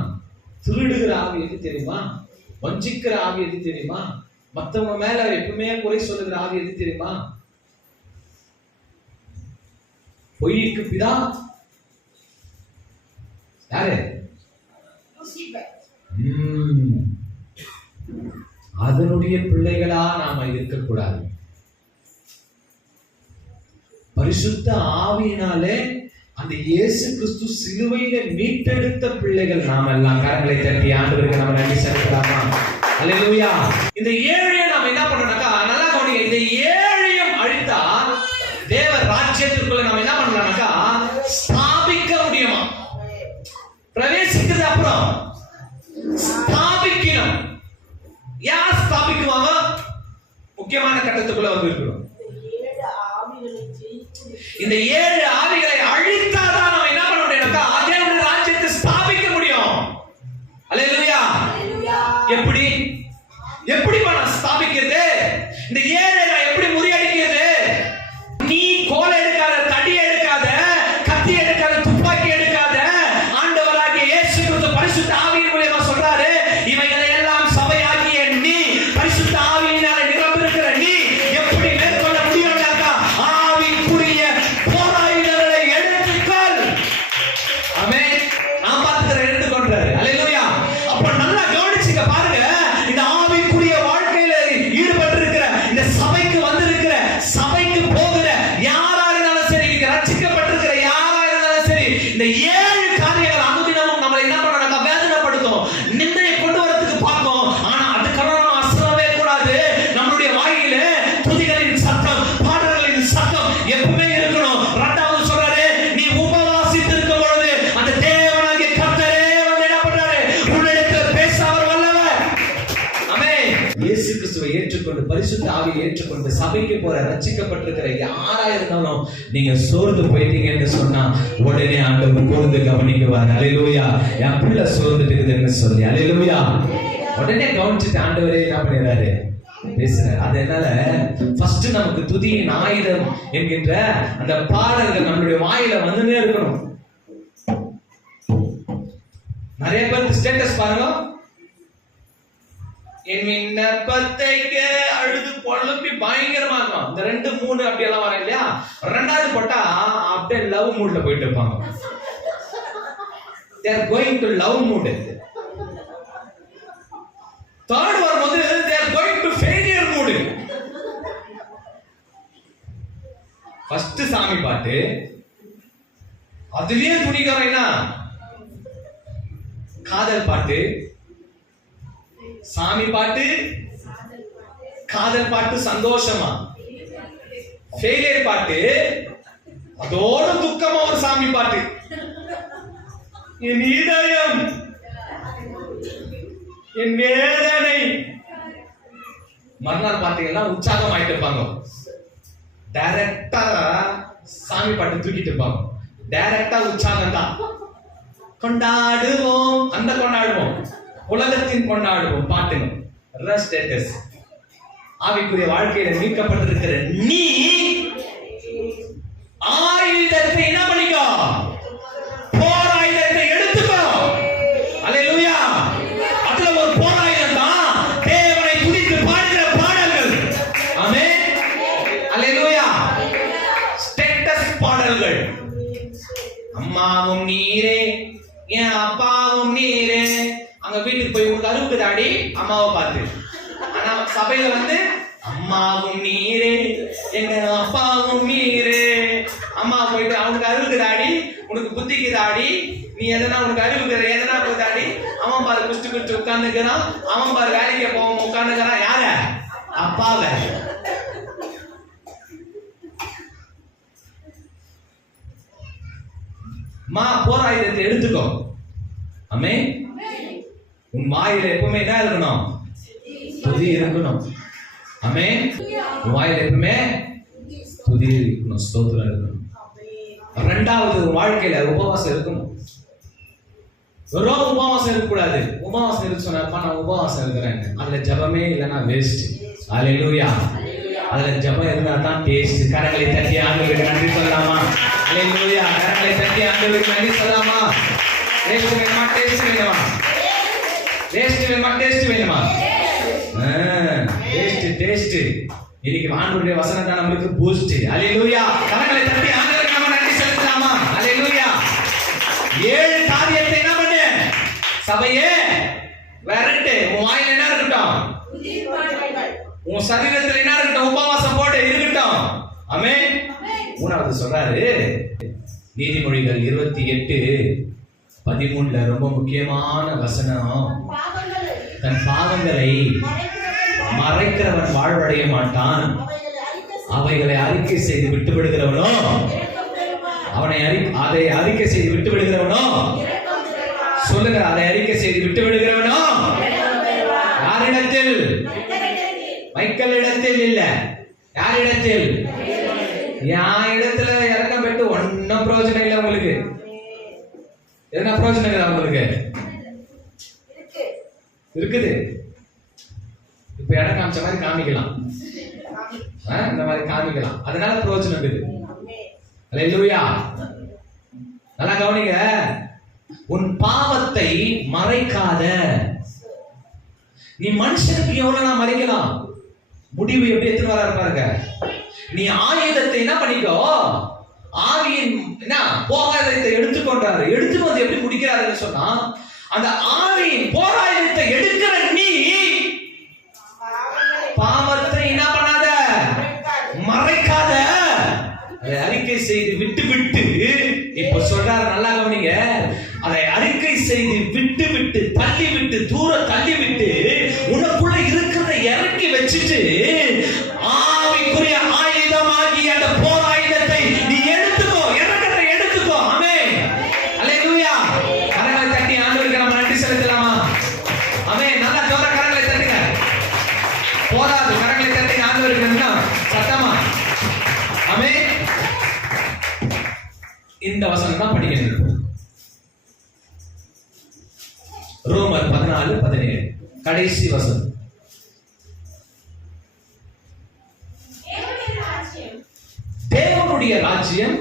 திருடுகிற ஆவி எது தெரியுமா? வஞ்சிக்கிற ஆவி எது தெரியுமா? மத்தவங்க மேல எப்பவுமே குறை சொல்லுகிற ஆவி எது தெரியுமா? பொய்க்கு பிதா யாரு? அதனுடைய பிள்ளைகளா நாம இருக்கக்கூடாது. பரிசுத்த ஆவியினாலே அந்த இயேசு கிறிஸ்து சிலுவையில மீட்டெடுத்த பிள்ளைகள் நாம எல்லாம். கரங்களை தட்டி ஆண்டவருக்கு நாம நன்றி செலுத்தலாமா? அல்லேலூயா. இந்த ஏழையை நாம என்ன பண்ணணும்னாக்கா, நல்லா கவனிங்க, இந்த ஏழையும் அழித்தா தேவ ராஜ்யத்திற்குள்ள நாம என்ன பண்ணலாம்னாக்கா ஸ்தாபிக்க முடியுமா? பிரவேசிக்கிறது அப்புறம் ஸ்தாபிக்கணும். யார் ஸ்தாபிக்குவாங்க? முக்கியமான கட்டத்துக்குள்ள வந்து இருக்கணும். இந்த 7 ஆவிகளை அழித்தாதான் நம்ம என்ன பண்ண முடியும்னாக்கா தேவனுடைய ராஜ்யத்தை ஸ்தாபிக்க முடியும். அல்லேலூயா. எப்படி நான் ஸ்தாபிக்கிறது? இந்த 7 நான் எப்படி முறியடிக்கிறது? நீ கோலை எடுக்காத, தடி எடுக்காத, கத்தி எடுக்காத, துப்பாக்கி எடுக்காத. ஆண்டவராகிய இயேசு கிறிஸ்து பரிசுத்த ஆவியின் மூலமா சொல்றாரு, இவைகளை எல்லாம் சபையாகிய நீ பரிசுத்த ஆவியினால நிரம்பியிருக்கிற நீ எப்படி மேற்கொள்ள முடியும்னாக்கா ஆவிக்குரிய போராயுதங்களை எடுத்துக்கொள். ஆமென். நான் பார்த்துக்கிறேன், எடுத்துக்கொள்றாரு. அல்லேலூயா. அப்ப நல்லா கவனிச்சுக்க பாருங்க, இந்த ஆவிக்குரிய வாழ்க்கையில ஈடுபட்டிருக்கிற, இந்த சபைக்கு வந்திருக்கிற, சபைக்கு போகிற யாரா இருந்தாலும் சரி, ரட்சிக்கப்பட்டிருக்கிற யாரா இருந்தாலும் சரி, இந்த 7 காரியங்கள் அனுதினமும் நம்மளை என்ன பண்ணணும்னா வேதனைப்படுத்தும், நிந்தையை கொண்டு வரதுக்கு பார்க்கும். ஆனா அதுக்காக நம்ம அசரவே கூடாது. நம்மளுடைய வாயில துதிகளின் சத்தம், பாடல்களின் சத்தம் எப்பவுமே இருக்கணும். 2வது சொல்றாரு, நீ உபவாசித்து இருக்கும் பொழுது அந்த தேவனாகிய கர்த்தரே வந்து என்ன பண்றாரு? உன்னிடத்தில் பேச அவர் வல்லவர். ஆமென். இயேசு கிறிஸ்துவை ஏற்றுக்கொண்டு பரிசுத்த ஆவியை ஏற்றுக்கொண்டு சபைக்கு போற ரட்சிக்கப்பட்டிருக்கிற யாரா இருந்தாலும் நீங்க சோர்ந்து போயிட்டீங்கன்னு சொன்னா உடனே ஆண்டவர் கூர்ந்து கவனிக்குவார். அல்லேலூயா. என் பிள்ளை சோர்ந்துட்டு இருக்குதுன்னு சொல்லி, அல்லேலூயா, உடனே கவனிச்சுட்டு ஆண்டவரே என்ன பண்ணிடுறாரு? பேசுறாரு. அதனால ஃபர்ஸ்ட் நமக்கு துதியின் ஆயுதம் என்கின்ற அந்த பாடல்கள் நம்மளுடைய வாயில வந்துட்டே இருக்கணும். நிறைய பேருக்கு ஸ்டேட்டஸ் பாருங்க, என் விண்ணப்பத்தை அழுது பொழுப்பி பயங்கரமா இருக்கும். இந்த 2, 3 அப்படி எல்லாம் வர இல்லையா? 2வது போட்டா அப்படியே லவ் மூட்ல போயிட்டு இருப்பாங்க. they are going to love mood. 3rd வரும்போது they are going to failure mood. First சாமி பாட்டு, அதுலயே துணிகரேனா காதல் பாட்டு, சாமி பாட்டு, காதல் பாட்டு சந்தோஷமா, ஃபெயிலியர் பாட்டு அதோட துக்கமா ஒரு சாமி பாட்டு. என் இதயம், என் வேதனை. மறுநாள் பாத்தீங்கன்னா உற்சாகம் ஆயிட்டு இருப்பாங்க. டைரக்டா சாமி பாட்டு தூக்கிட்டு இருப்பாங்க. டைரக்டா உற்சாகம் தான். கொண்டாடுவோம், அந்த கொண்டாடுவோம், உலகத்தின் கொண்டாடுவோம் பாட்டுங்க ஸ்டேட்டஸ். ஆவிக்குரிய வாழ்க்கையில மீட்கப்பட்டிருக்கிற நீ ஆயுதத்தை என்ன பண்ணிக்கோ? போர் ஆயுதத்தை எடுத்துக்கோ. அல்லேலூயா. அதுல ஒரு போர் ஆயுதம் தான் தேவனை துதித்து பாடுகிற பாடல்கள். ஆமென். அல்லேலூயா. ஸ்டேட்டஸ் பாடல்கள். அம்மாவும் நீரே, என் அப்பாவும் நீரே. அங்க வீட்டுக்கு போய் உங்களுக்கு அறுக்குதாடி அம்மாவை பார்த்து. ஆனா சபையில வந்து அம்மாவும் நீரே, எங்க அப்பாவும் நீரே. அம்மா போயிட்டு அவனுக்கு அறுக்குதாடி, உனக்கு புத்திக்குதாடி, நீ எதனா உனக்கு அறிவுக்கிற எதனா போதாடி. அவன் பாரு குஷ்டு குஷ்டு உட்கார்ந்துக்கிறான், அவன் பாரு வேலைக்கு போவான் உட்கார்ந்துக்கிறான். யார? அப்பாவ. போர் ஆயுதத்தை எடுத்துக்கோ. ஆமென். உன் வாயில எப்பவுமே என்ன இருக்கணும்? துதி இருக்கணும். ஆமென். வாயில எப்பவுமே துதி இருக்கணும், ஸ்தோத்திரம் இருக்கணும். ரெண்டாவது, வாழ்க்கையில உபவாசம் இருக்கணும். வெறும் உபவாசம் இருக்கக்கூடாது. உபவாசம் இருக்கு சொன்னாப்பா நான் உபவாசம் இருக்கிறேன், அதுல ஜபமே இல்லைன்னா வேஸ்ட். அல்லேலூயா. அதுல ஜபம் இருந்தா தான் டேஸ்ட். கரங்களை தட்டி ஆண்டவருக்கு நன்றி சொல்லலாமா? அல்லேலூயா. கரங்களை தட்டி ஆண்டவருக்கு நன்றி சொல்லலாமா? டேஸ்ட் வேணுமா? டேஸ்ட் வேணுமா? டேஸ்ட் வேணுமா? டேஸ்ட் வேணுமா? டேஸ்ட். இன்னைக்கு ஆண்டவருடைய வசனம் தான் நமக்கு பூஸ்ட். அல்லேலூயா. கரங்களை தட்டி ஆண்டவருக்கு நாம நன்றி செலுத்தலாமா? அல்லேலூயா. 7 காரியத்தை என்ன பண்ணு? சபையே விரட்டு. உன் வாயில என்ன இருக்கட்டும்? உன் சரீரத்தில் என்ன இருக்கட்டும்? உபவாசம் போட்டு இருக்கட்டும். ஆமென். மூணாவது சொல்றாரு, நீதிமொழிகள் 28:13 ரொம்ப முக்கியமான வசனம். தன் பாவங்களை மறைக்கிறவன் வாழ்வடைய மாட்டான், அவைகளை அறிக்கை செய்து விட்டு விடுகிறவனோ அதை அறிக்கை செய்து விட்டு விடுகிறவனோ சொல்லுங்க, அதை அறிக்கை செய்து விட்டு விடுகிறவனோ யாரிடத்தில்? மைக்கேலிடத்தில் இல்ல. யாரிடத்தில்? என் இடத்துல இறக்கம் பெற்று ஒன்னும் பிரயோஜனம் இல்லை உங்களுக்கு. என்ன பிரயோஜனம் இல்லை உங்களுக்கு? இருக்குது. இப்ப இடம் காமிச்ச மாதிரி காமிக்கலாம், இந்த மாதிரி காமிக்கலாம், அதனால பிரயோஜனம் இருக்குது. அல்லேலூயா. நல்லா கவனிங்க. உன் பாவத்தை மறைக்காத. நீ மனுஷனுக்கு எவ்வளவு நான் மறைக்கலாம், முடிவு எப்படி எடுத்து வர பாருங்க. நீ ஆயுதத்தை என்ன பண்ணிக்கோ, ஆவியின் என்ன போராயுதத்தை எடுத்துக்கொண்டாரு. எடுத்துக்கொண்டு எப்படி முடிக்கிறாருன்னு சொன்னா, அந்த ஆவியின் போராயுதத்தை எடுக்கிற நீ பாவத்தை என்ன பண்ணாத, மறைக்காத, அதை அறிக்கை செய்து விட்டு விட்டு. இப்ப சொல்றாரு, நல்லா கவனிங்க. அதை அறிக்கை செய்து விட்டு விட்டு, தள்ளி விட்டு, தூரம் தள்ளி விட்டு, உனக்குள்ள இருக்கிறத இறக்கி வச்சுட்டு ஆவிக்குரிய ஆயுதமாகி அந்த போர் ஆயுதத்தை நீ எடுத்துக்கோ, இறக்கத்தை எடுத்துக்கோ. ஆமென். அல்லேலூயா. கரங்களை தட்டி ஆண்டவருக்கு நம்ம நன்றி செலுத்தலாமா? ஆமென். நல்லா ஜோர கரங்களை தட்டுங்க. போதாது, கரங்களை தட்டி ஆண்டவருக்கு சத்தமா. ஆமென். இந்த வசனம் தான் படிக்கணும். ரோமர் 14:17 கடைசி வசனம். தேவனுடைய ராஜ்யம்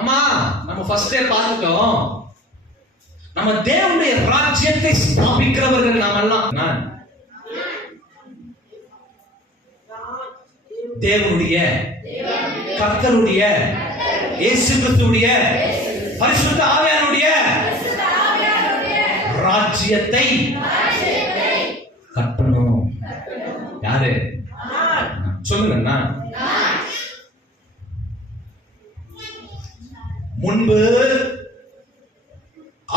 ஆமா, நம்ம ஃபர்ஸ்டே பார்த்துட்டோம். நம்ம தேவனுடைய ராஜ்யத்தை ஸ்தாபிக்கிறவர்கள் நாமெல்லாம். தேவனுடைய, கர்த்தருடைய, இயேசு கிறிஸ்துவுடைய, பரிசுத்த ஆவியானுடைய ராஜ்யத்தை கட்டணும். யாரு சொல்லுங்க. முன்பு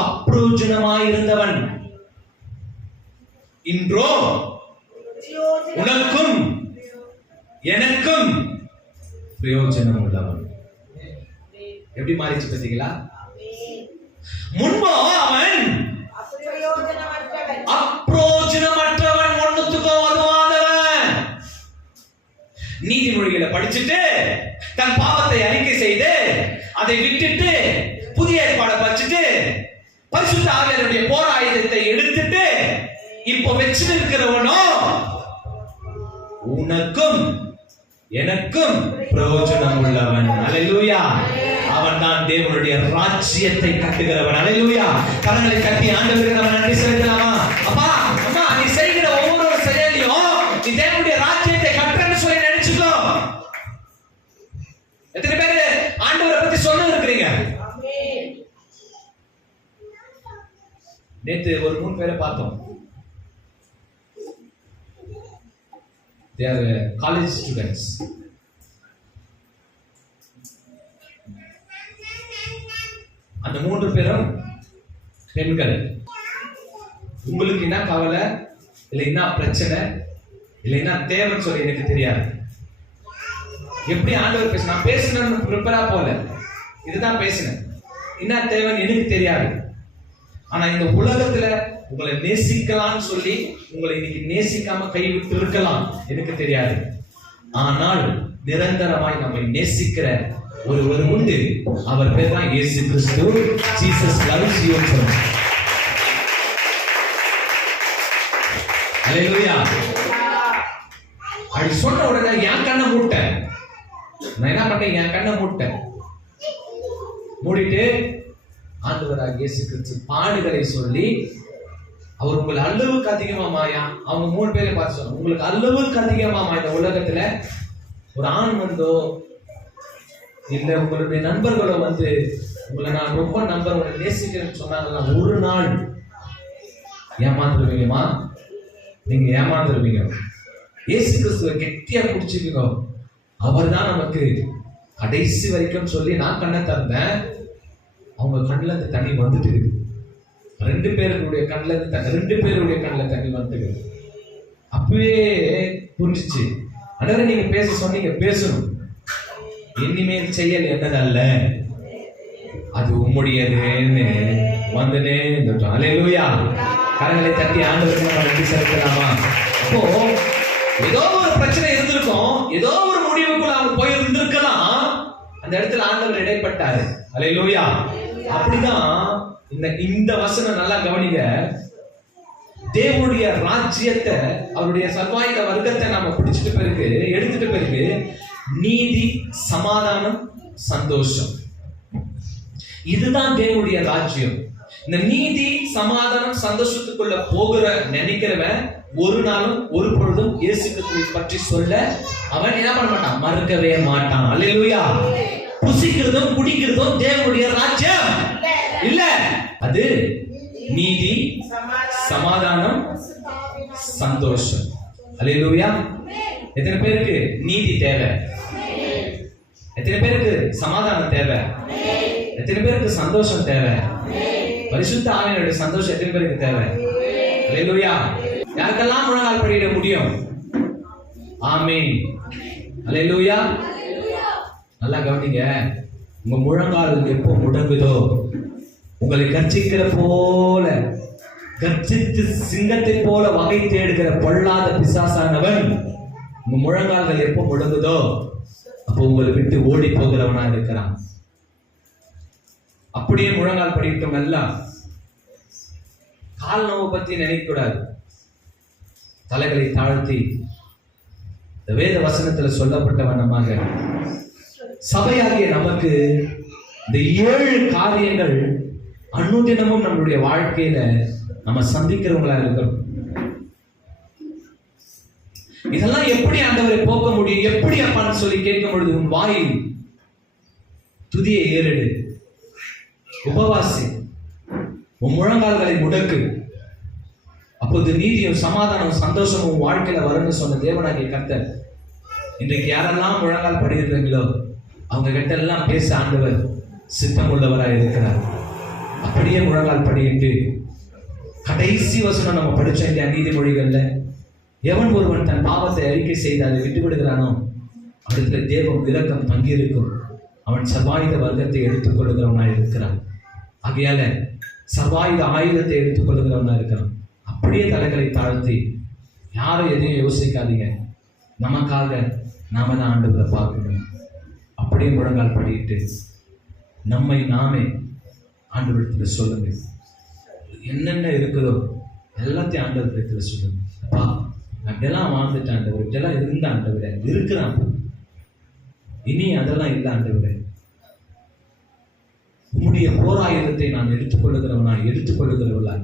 அப்பிரயோஜனமாயிருந்தவன் இன்றோ உனக்கும் எனக்கும் பிரயோஜனம் உள்ளவன். எப்படி மாறிச்சு பார்த்தீங்களா? முன்போ அவன் அப்பிரயோஜனமற்றவன், ஒண்ணுத்துக்கோ உதவாதவன். நீதிமொழிகளை படிச்சுட்டு தன் பாவத்தை அறிக்கை செய்து அதை விட்டுட்டு புதிய ஏற்பாடை படிச்சுட்டு பரிசுத்த ஆவியானுடைய போர் ஆயுதத்தை எடுத்துட்டு இப்போ வச்சு இருக்கிறவனோ உனக்கும் எனக்கும் பிரயோஜனம் உள்ளவன். அல்லேலூயா. அவன் தான் தேவனுடைய ராஜ்யத்தை கட்டுகிறவன். அல்லேலூயா. கரங்களை கட்டி ஆண்டவருக்கு நம்ம நன்றி செலுத்தலாமா? அப்பா அம்மா, நீ செய்கிற ஒவ்வொரு செயலையும் நீ தேவனுடைய ராஜ்யத்தை கட்டுறன்னு சொல்லி நினைச்சுக்கோ. எத்தனை பேர் ஆண்டவரை பத்தி சொல்ல இருக்கிறீங்க? நேத்து ஒரு 3 பேரை பார்த்தோம். They are college students. அந்த 3 பேரும் பெண்கள். உங்களுக்கு என்ன கவலை, இல்லை என்ன பிரச்சனை, இல்லை என்ன தேவைன்னு சொல்லி எனக்கு தெரியாது. எப்படி ஆண்டவர் பேச, நான் பேசணும்னு ப்ரிப்பரா போல, இதுதான் பேசினேன். என்ன தேவைன்னு எனக்கு தெரியாது. ஆனா இந்த உலகத்துல உங்களை நேசிக்கலாம்னு சொல்லி உங்களை இன்னைக்கு நேசிக்காம கைவிட்டு இருக்கலாம், எனக்கு தெரியாது. ஆனால் நிரந்தரமாய் நம்மை நேசிக்கிற ஒருவர் உண்டு. அவர் பேர் தான் Yesu Kristu. Jesus loves you. Hallelujah. அப்படி சொன்ன உடனே என் கண்ணை மூட்டேன். நான் என்ன பண்ணேன்? என் கண்ணை மூடிட்டு ஆண்டவராக இயேசு கிறிஸ்து பாடுகளை சொல்லி, அவர் உங்களை அளவுக்கு அதிகமா மாயா, அவங்க 3 பேரை பார்த்து சொன்னாங்க, உங்களுக்கு அளவுக்கு அதிகமா இந்த உலகத்துல ஒரு ஆண் வந்தோ இல்ல உங்களுடைய நண்பர்களோ வந்து உங்களை நான் ரொம்ப நம்பர் உங்களை நேசிக்கிறேன்னு சொன்னாங்கன்னா ஒரு நாள் ஏமாந்துருவீங்கம்மா, நீங்க ஏமாந்துருவீங்க. இயேசு கிறிஸ்துவை கெட்டியா பிடிச்சிக்கோ, அவர் தான் நமக்கு கடைசி வரைக்கும் சொல்லி நான் கண்ணை திறந்தேன். அவங்க கண்ணுல இருந்து தண்ணி வந்துட்டு இருக்கு. 2 பேருடைய கண்ணுல தண்ணி வந்துட்டு. அப்பவே புரிஞ்சிச்சு, அதாவது நீங்க பேச சொன்னீங்க, பேசணும். இனிமேல் செயல் என்னதல்ல, அது உம்முடையதுன்னு வந்தனே. ஹல்லேலூயா. கரங்களை தட்டி ஆண்டவருக்கு நம்ம நன்றி செலுத்தலாமா? அப்போ ஏதோ ஒரு பிரச்சனை இருந்திருக்கும், ஏதோ ஒரு முடிவுக்குள்ள அவங்க போய் இருந்திருக்கலாம். அந்த இடத்துல ஆண்டவர் இடைப்பட்டாரு. ஹல்லேலூயா. அப்படிதான் இந்த வசனம் நல்லா கவனிங்க. தேவனுடைய ராஜ்யத்தை, அவருடைய சர்வாயுத வர்க்கத்தை நாம பிடிச்சிட்டு பிறகு, எடுத்துட்டு பிறகு நீதி, சமாதானம், சந்தோஷம், இதுதான் தேவனுடைய ராஜ்யம். இந்த நீதி, சமாதானம், சந்தோஷத்துக்குள்ள போகிற நினைக்கிறவன் ஒரு நாளும் ஒரு பொழுதும் இயேசு கிறிஸ்துவை பற்றி சொல்ல அவன் என்ன பண்ண மாட்டான், மறுக்கவே மாட்டான். அல்லேலூயா. புசிக்கிறதும் குடிக்கிறதும் தேவனுடைய ராஜ்யம் இல்ல. அது நீதி, சமாதானம், சந்தோஷம். அல்லேலூயா. எத்தனை பேருக்கு நீதி தேவை? எத்தனை பேருக்கு சமாதானம் தேவை? எத்தனை பேருக்கு சந்தோஷம் தேவை? பரிசுத்த ஆவியானவருடைய சந்தோஷம் எத்தனை பேருக்கு தேவை? அல்லேலூயா. யாருக்கெல்லாம் முழங்கால் படியிட முடியும்? ஆமென். அல்லேலூயா. நல்லா கவனிங்க. உங்க முழங்கால் எப்போ முடங்குதோ, உங்களை கர்ச்சிக்கிற போல, கர்ச்சித்து சிங்கத்தை போல வகை தேடுகிற பொல்லாத பிசாசானவன் உங்க முழங்கால்கள் எப்போ முடங்குதோ அப்போ உங்களை விட்டு ஓடி போகிறவனா இருக்கிறான். அப்படியே முழங்கால் படிக்கட்டும். எல்லாம் கால் நோவை பத்தி நினைக்க கூடாது. தலைகளை தாழ்த்தி இந்த வேத வசனத்துல சொல்லப்பட்ட வண்ணமாக சபையாகிய நமக்கு இந்த 7 காரியங்கள் அனுதினமும் நம்மளுடைய வாழ்க்கையில நம்ம சந்திக்கிறவங்களா இருக்கிறோம். இதெல்லாம் எப்படி ஆண்டவரை போக்க முடியும், எப்படி அப்பான்னு சொல்லி கேட்கும் பொழுது, உன் வாயில் துதியை ஏறிடு, உபவாசி, உன் முழங்கால்களை முடக்கு, அப்போது நீதியும் சமாதானம் சந்தோஷமும் வாழ்க்கையில வரும்னு சொன்ன தேவனாகிய கர்த்தர் இன்றைக்கு யாரெல்லாம் முழங்கால் படுகிறீங்களோ அவங்க கிட்ட எல்லாம் பேச ஆண்டவர் சித்தம் உள்ளவராக இருக்கிறார். அப்படியே முழங்கால் படியிட்டு கடைசி வசனம் நம்ம படிச்ச இந்த நீதிமொழிகள்ல, எவன் ஒருவன் தன் பாவத்தை அறிக்கை செய்து அதை விட்டு விடுகிறானோ அவனுக்கு தேவம் இரக்கம் பங்கிருக்கும், அவன் சர்வாயுத வர்க்கத்தை எடுத்துக் கொள்ளுகிறவனா இருக்கிறான். ஆகையால சர்வாயுத ஆயுதத்தை எடுத்துக் கொள்ளுகிறவனா இருக்கிறான். அப்படியே தலைகளை தாழ்த்தி யாரும் எதையும் யோசிக்காதீங்க, நமக்காக நாம தான் ஆண்டவரை பார்க்கணும். அப்படியே முழங்கால் படிட்டு நம்மை நாமே ஆண்டவரிடத்துல சொல்லுங்க. என்னென்ன இருக்குதோ எல்லாத்தையும் ஆண்டவரிடத்துல சொல்லுங்க. அப்பா அப்படியெல்லாம் வாழ்ந்துட்டேன் ஆண்டவர், இப்படியெல்லாம் இருந்த ஆண்டவரே, இருக்கிறான், இனி அதெல்லாம் இல்லை ஆண்டவரே, உம்முடைய போராயுதத்தை நான் எடுத்துக்கொள்ளுகிறவளா,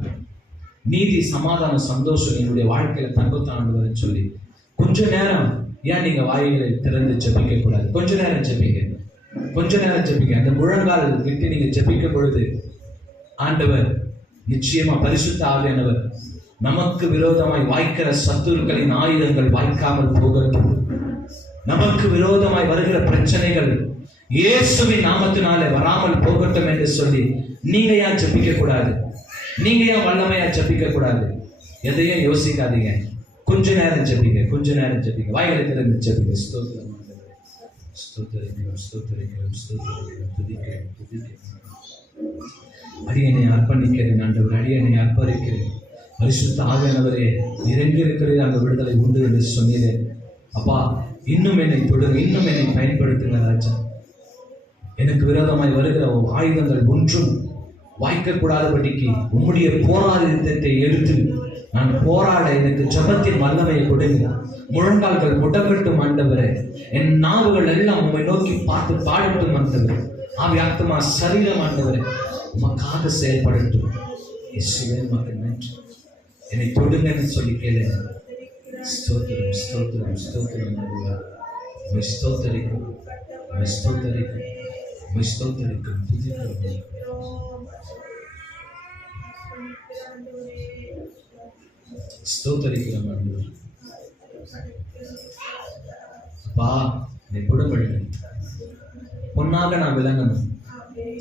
நீதி சமாதானம் சந்தோஷம் என்னுடைய வாழ்க்கையில தங்கத்தான் ஆண்டவர்னு சொல்லி கொஞ்ச நேரம், ஏன் நீங்க வாய்களை திறந்து ஜெபிக்க கூடாது? கொஞ்ச நேரம் ஜெபிங்க. அந்த முழங்கால் விட்டு நீங்க ஜெபிக்கும் பொழுது ஆண்டவர் நிச்சயமா பரிசுத்த ஆவியானவர் நமக்கு விரோதமாய் வாய்க்கிற சத்துருக்களின் ஆயுதங்கள் வாய்க்காமல் போகட்டும், நமக்கு விரோதமாய் வருகிற பிரச்சனைகள் இயேசுவின் நாமத்தினாலே வராமல் போகட்டும் என்று சொல்லி நீங்க ஏன் ஜெபிக்க கூடாது? நீங்க ஏன் வல்லமையா ஜெபிக்க கூடாது? எதையும் யோசிக்காதீங்க. கொஞ்ச நேரம் ஜெபிங்க. வாய்களை திறந்து ஜெபிங்க. அடியனை அர்ப்பணிக்கிறேன் ஆண்டவர், அடியனை அர்ப்பணிக்கிறேன். பரிசுத்த ஆவியானவரே, இறங்கி இருக்கிற அந்த விடுதலை உண்டு என்று சொன்னீரே அப்பா. இன்னும் என்னை தொடுங்க, இன்னும் என்னை பயன்படுத்துங்க ராஜா. எனக்கு விரோதமாய் வருகிற ஆயுதங்கள் ஒன்றும் வாய்க்கக்கூடாதபடிக்கு உம்முடைய போராட்டத்தை எடுத்து நான் போராட எனக்கு ஜபத்தின் வல்லமையை கொடுங்க. முழங்கால்கள் முடக்கட்டும் ஆண்டவரே. என் நாவுகள் எல்லாம் உம்மை நோக்கி பார்த்து பாடட்டும் ஆண்டவரே. ஆவி ஆத்மா சரீரம் ஆண்டவரே உமக்காக செயல்படட்டும். இயேசுவே உமக்கு நன்றி. என்னை தொடுங்கன்னு சொல்லி கேளு. ஸ்தோத்திரம் ஸ்தோத்திரம் ஸ்தோத்திரம். உம்மை ஸ்தோத்தரிக்கும், உம்மை ஸ்தோத்தரிக்கும், உம்மை ஸ்தோத்தரிக்கும். ஸ்தோத்தரிக்கிறோம் ஆண்டவரே. அப்பா, என்னை குணப்படுங்க. பொன்னாக நான் விளங்கணும்,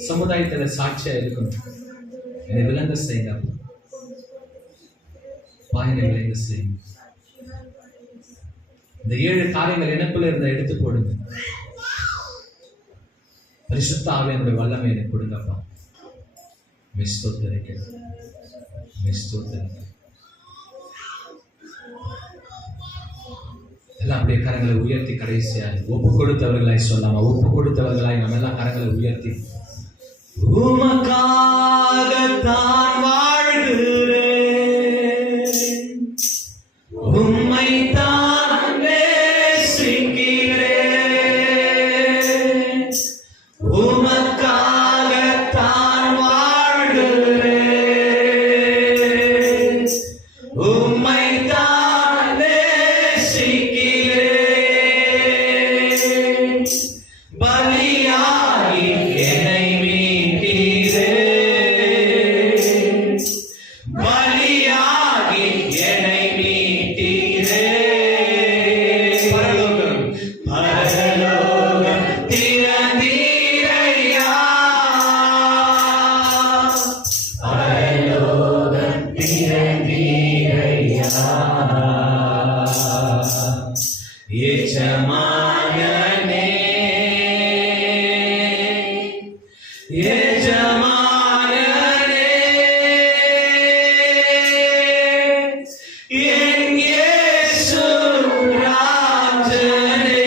சமுதாயத்துல சாட்சியா இருக்கணும். என்னை விளங்க செய்யுங்க அப்பா, என்னை விளங்க செய்யுங்க. இந்த 7 காரியங்கள் எனக்குள்ள இருந்த எடுத்து போடுங்க. பரிசுத்த ஆவியானுடைய வல்லமை எனக்கு கொடுங்கப்பா. ஸ்தோத்திரிக்கிறேன், ஸ்தோத்திரிக்கிறேன். எல்லாம் அப்படியே கரங்களை உயர்த்தி கடைசியாக ஒப்பு கொடுத்தவர்களாய் சொல்லாமா? ஒப்பு கொடுத்தவர்களாய் நம்ம எல்லாம் கரங்களை உயர்த்தி, உமக்காகத்தான் வாழ்கிறேன், உம்மைத்தான் நேசிக்கிறேன், உமக்காகத்தான் வாழ்கிறேன், உம்மைத்தான் நேசிக்கிறேன், பலியாகி என்னை மீட்டீரேன், பலியாகி என்னை மீட்டீரேன். பரலோகம் பரலோகம் திறந்தீரையா, பரலோகம் திறந்தீரையா, எஜமானனே எஜமானனே, என் இயேசு ராஜனே.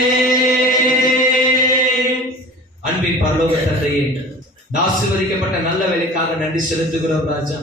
அன்பின் பரலோக தந்தையே, ஆசீர்வதிக்கப்பட்ட நல்ல வேலைக்காக நன்றி செலுத்துகிறோம் ராஜா.